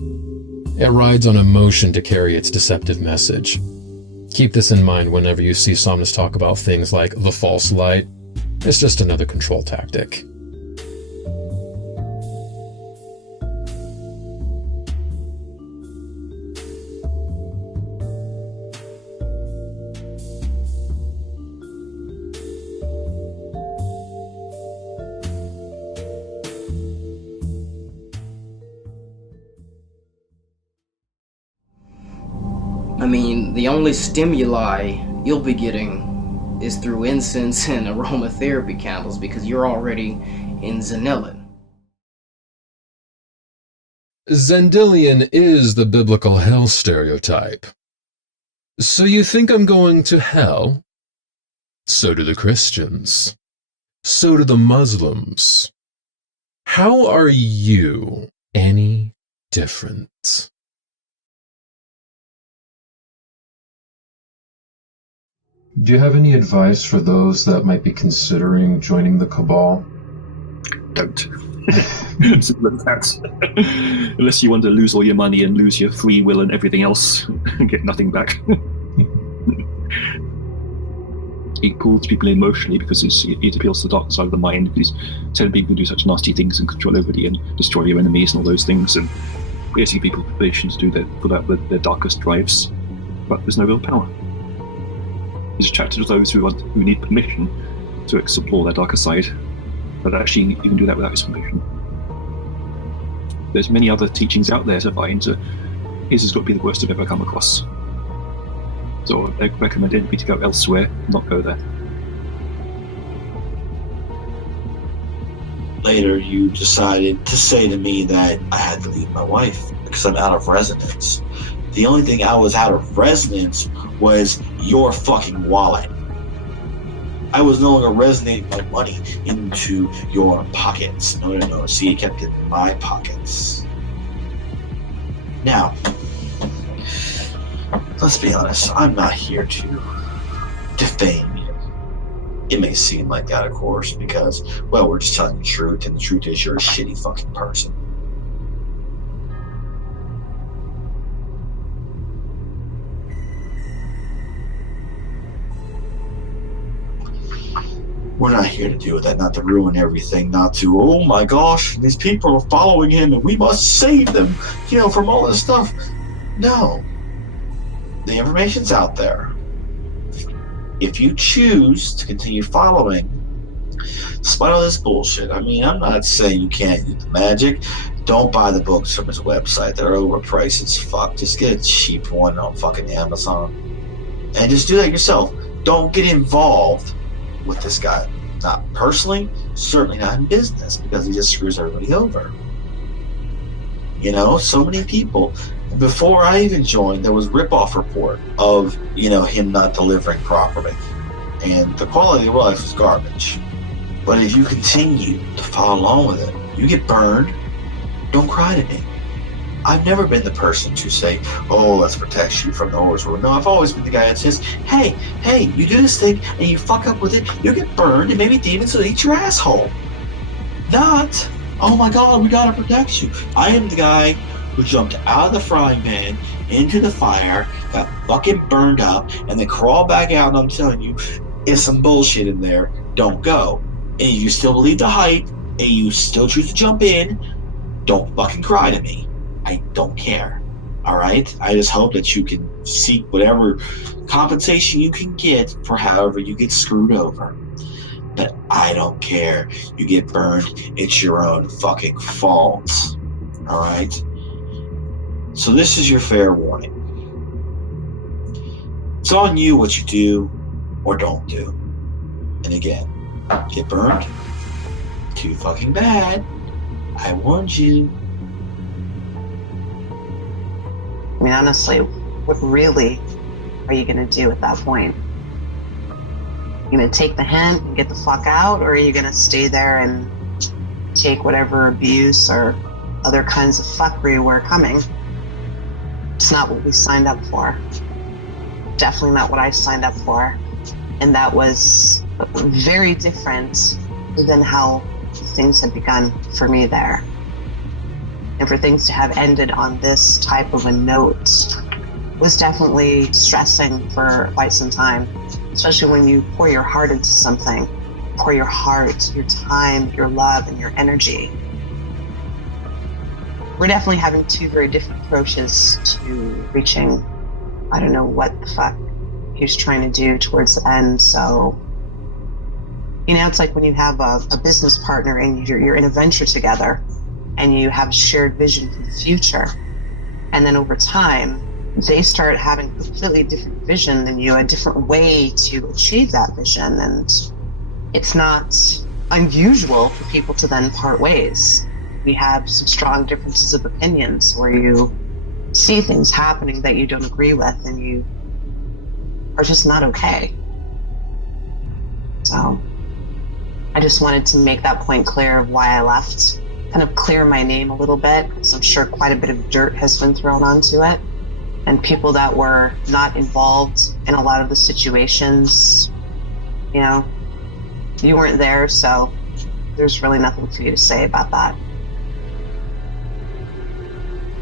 It rides on emotion to carry its deceptive message. Keep this in mind whenever you see Somnus talk about things like the false light. It's just another control tactic. I mean, the only stimuli you'll be getting is through incense and aromatherapy candles because you're already in Zanillan. Zendilian is the biblical hell stereotype. So you think I'm going to hell? So do the Christians. So do the Muslims. How are you any different? Do you have any advice for those that might be considering joining the Cabal? Don't. Simple as that. Unless you want to lose all your money and lose your free will and everything else and get nothing back. It pulls people emotionally because it appeals to the dark side of the mind, because certain people can do such nasty things and control everybody and destroy your enemies and all those things, and basically people have permission to do put out their darkest drives, but there's no real power. It's attracted to those who need permission to explore their darker side, but actually you can do that without his permission. There's many other teachings out there to find, so his has got to be the worst I've ever come across. So I recommend anybody to go elsewhere, not go there. Later, you decided to say to me that I had to leave my wife because I'm out of resonance. The only thing I was out of resonance was your fucking wallet. I was no longer resonating my money into your pockets. No. See, it kept in my pockets. Now, let's be honest. I'm not here to defame you. It may seem like that, of course, because, well, we're just telling the truth, and the truth is you're a shitty fucking person. We're not here to deal with that, not to ruin everything, not to, oh my gosh, these people are following him and we must save them, from all this stuff. No. The information's out there. If you choose to continue following, despite all this bullshit, I mean, I'm not saying you can't use the magic. Don't buy the books from his website. They're overpriced as fuck. Just get a cheap one on fucking Amazon. And just do that yourself. Don't get involved with this guy. Not personally, certainly not in business, because he just screws everybody over. So many people. Before I even joined, there was rip-off report of, him not delivering properly. And the quality of life was garbage. But if you continue to follow along with it, you get burned. Don't cry to me. I've never been the person to say, oh, let's protect you from the horrors. No, I've always been the guy that says, hey, you do this thing and you fuck up with it, you'll get burned and maybe demons will eat your asshole. Not, oh my god, we gotta protect you. I am the guy who jumped out of the frying pan into the fire, got fucking burned up, and then crawled back out, and I'm telling you, it's some bullshit in there. Don't go. And if you still believe the hype, and you still choose to jump in, don't fucking cry to me. I don't care. Alright? I just hope that you can seek whatever compensation you can get for however you get screwed over. But I don't care. You get burned, it's your own fucking fault. Alright? So this is your fair warning. It's on you what you do or don't do. And again, get burned? Too fucking bad. I warned you. I mean, honestly, what really are you going to do at that point? You going to take the hint and get the fuck out, or are you going to stay there and take whatever abuse or other kinds of fuckery were coming? It's not what we signed up for. Definitely not what I signed up for. And that was very different than how things had begun for me there. And for things to have ended on this type of a note was definitely stressing for quite some time, especially when you pour your heart into something, pour your heart, your time, your love, and your energy. We're definitely having two very different approaches to reaching, I don't know what the fuck he was trying to do towards the end. So, it's like when you have a business partner and you're in a venture together and you have a shared vision for the future. And then over time, they start having a completely different vision than you, a different way to achieve that vision. And it's not unusual for people to then part ways. We have some strong differences of opinions where you see things happening that you don't agree with and you are just not okay. So I just wanted to make that point clear of why I left, kind of clear my name a little bit, because I'm sure quite a bit of dirt has been thrown onto it. And people that were not involved in a lot of the situations, you weren't there, so there's really nothing for you to say about that.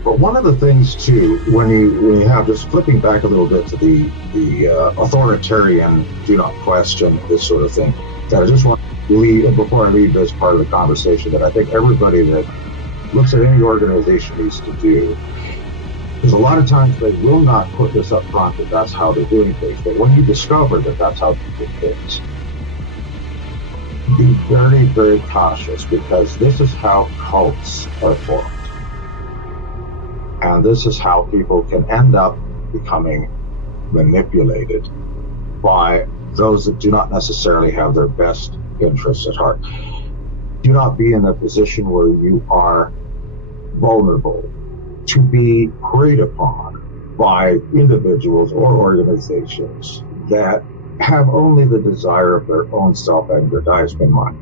But one of the things too, when you have, just flipping back a little bit to the authoritarian, do not question, this sort of thing, that I just want to leave, before I leave this part of the conversation, that I think everybody that looks at any organization needs to do, because a lot of times they will not put this up front that that's how they're doing things, but when you discover that that's how they do things, be very, very cautious, because this is how cults are formed. And this is how people can end up becoming manipulated by those that do not necessarily have their best interests at heart. Do not be in a position where you are vulnerable to be preyed upon by individuals or organizations that have only the desire of their own self-aggrandizement mind.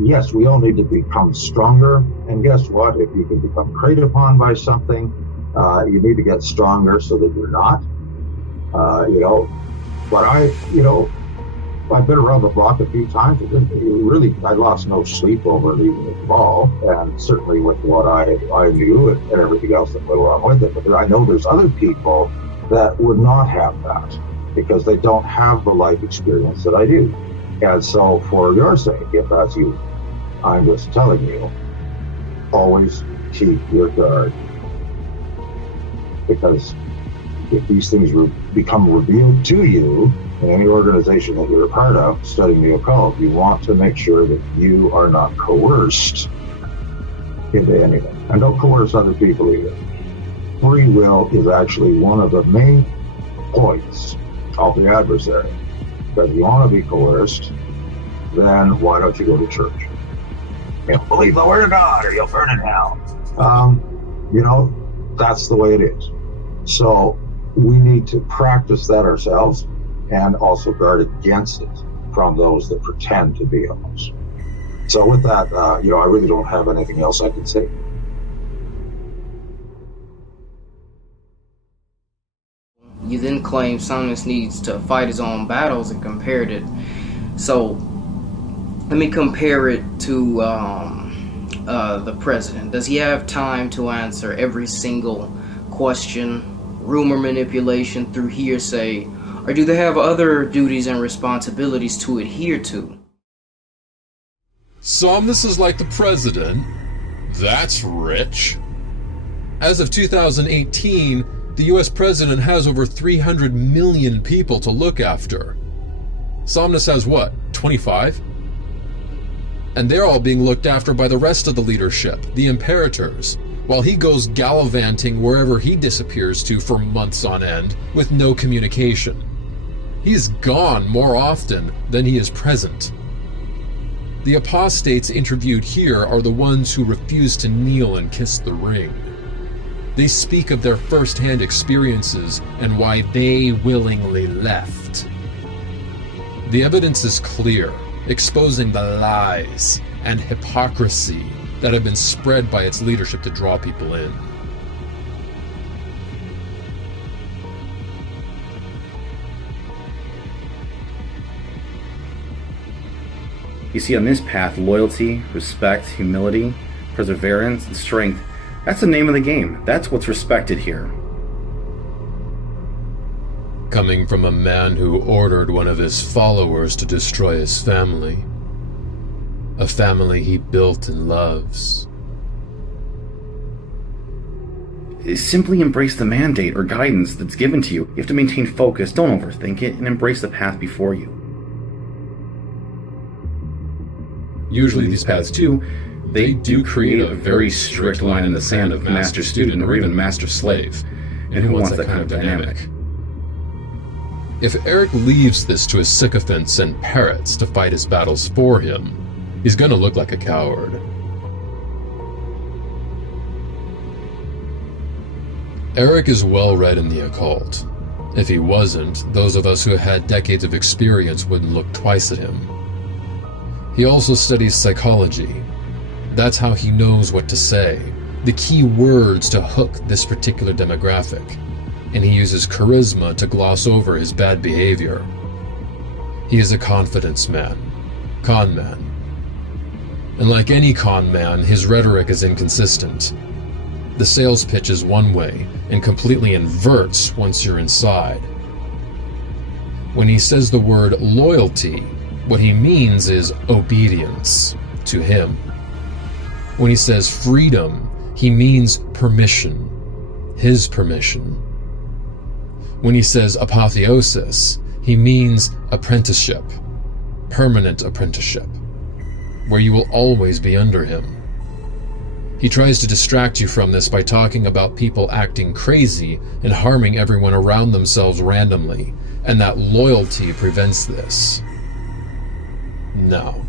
Yes, we all need to become stronger, and guess what? If you can become preyed upon by something, you need to get stronger so that you're not. But I've been around the block a few times. I lost no sleep over leaving the ball, and certainly with what I knew and everything else that went along with it. But I know there's other people that would not have that because they don't have the life experience that I do. And so for your sake, if that's you, I'm just telling you, always keep your guard. Because if these things become revealed to you in any organization that you're a part of, studying the occult, you want to make sure that you are not coerced into anything. And don't coerce other people either. Free will is actually one of the main points of the adversary. Because if you want to be coerced, then why don't you go to church? Believe the word of God or you'll burn in hell. That's the way it is. So we need to practice that ourselves and also guard against it from those that pretend to be elves. So with that, I really don't have anything else I can say. You then claim Sumnus needs to fight his own battles and compared it. So let me compare it to the president. Does he have time to answer every single question, rumor manipulation through hearsay, or do they have other duties and responsibilities to adhere to? Somnus is like the president? That's rich. As of 2018, the US president has over 300 million people to look after. Somnus has what, 25? And they're all being looked after by the rest of the leadership, the Imperators, while he goes gallivanting wherever he disappears to for months on end with no communication. He's gone more often than he is present. The apostates interviewed here are the ones who refuse to kneel and kiss the ring. They speak of their first-hand experiences and why they willingly left. The evidence is clear, exposing the lies and hypocrisy that have been spread by its leadership to draw people in. You see on this path loyalty, respect, humility, perseverance, and strength That's the name of the game. That's what's respected here. Coming from a man who ordered one of his followers to destroy his family. A family he built and loves. Simply embrace the mandate or guidance that's given to you. You have to maintain focus, don't overthink it, and embrace the path before you. Usually these paths too, they do create a very strict line in the sand of master-student or even master-slave. And who wants that kind of dynamic? If Eric leaves this to his sycophants and parrots to fight his battles for him, he's gonna look like a coward. Eric is well read in the occult. If he wasn't, those of us who had decades of experience wouldn't look twice at him. He also studies psychology. That's how he knows what to say, the key words to hook this particular demographic, and he uses charisma to gloss over his bad behavior. He is a confidence man, con man. And like any con man, his rhetoric is inconsistent. The sales pitch is one way and completely inverts once you're inside. When he says the word loyalty, what he means is obedience to him. When he says freedom, he means permission, his permission. When he says apotheosis, he means apprenticeship, permanent apprenticeship, where you will always be under him. He tries to distract you from this by talking about people acting crazy and harming everyone around themselves randomly, and that loyalty prevents this. No.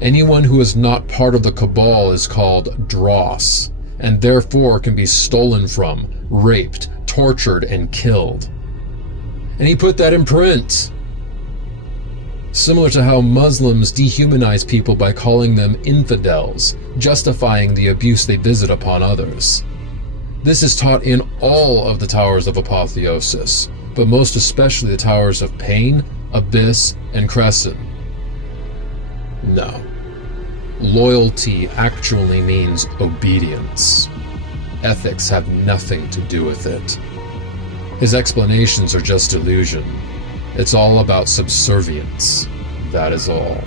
Anyone who is not part of the Cabal is called dross, and therefore can be stolen from, raped, tortured, and killed. And he put that in print. Similar to how Muslims dehumanize people by calling them infidels, justifying the abuse they visit upon others. This is taught in all of the Towers of Apotheosis, but most especially the Towers of Pain, Abyss, and Cressen. No. Loyalty actually means obedience. Ethics have nothing to do with it. His explanations are just delusion. It's all about subservience. That is all.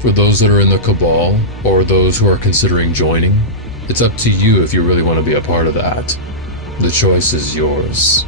For those that are in the Cabal, or those who are considering joining, it's up to you if you really want to be a part of that. The choice is yours.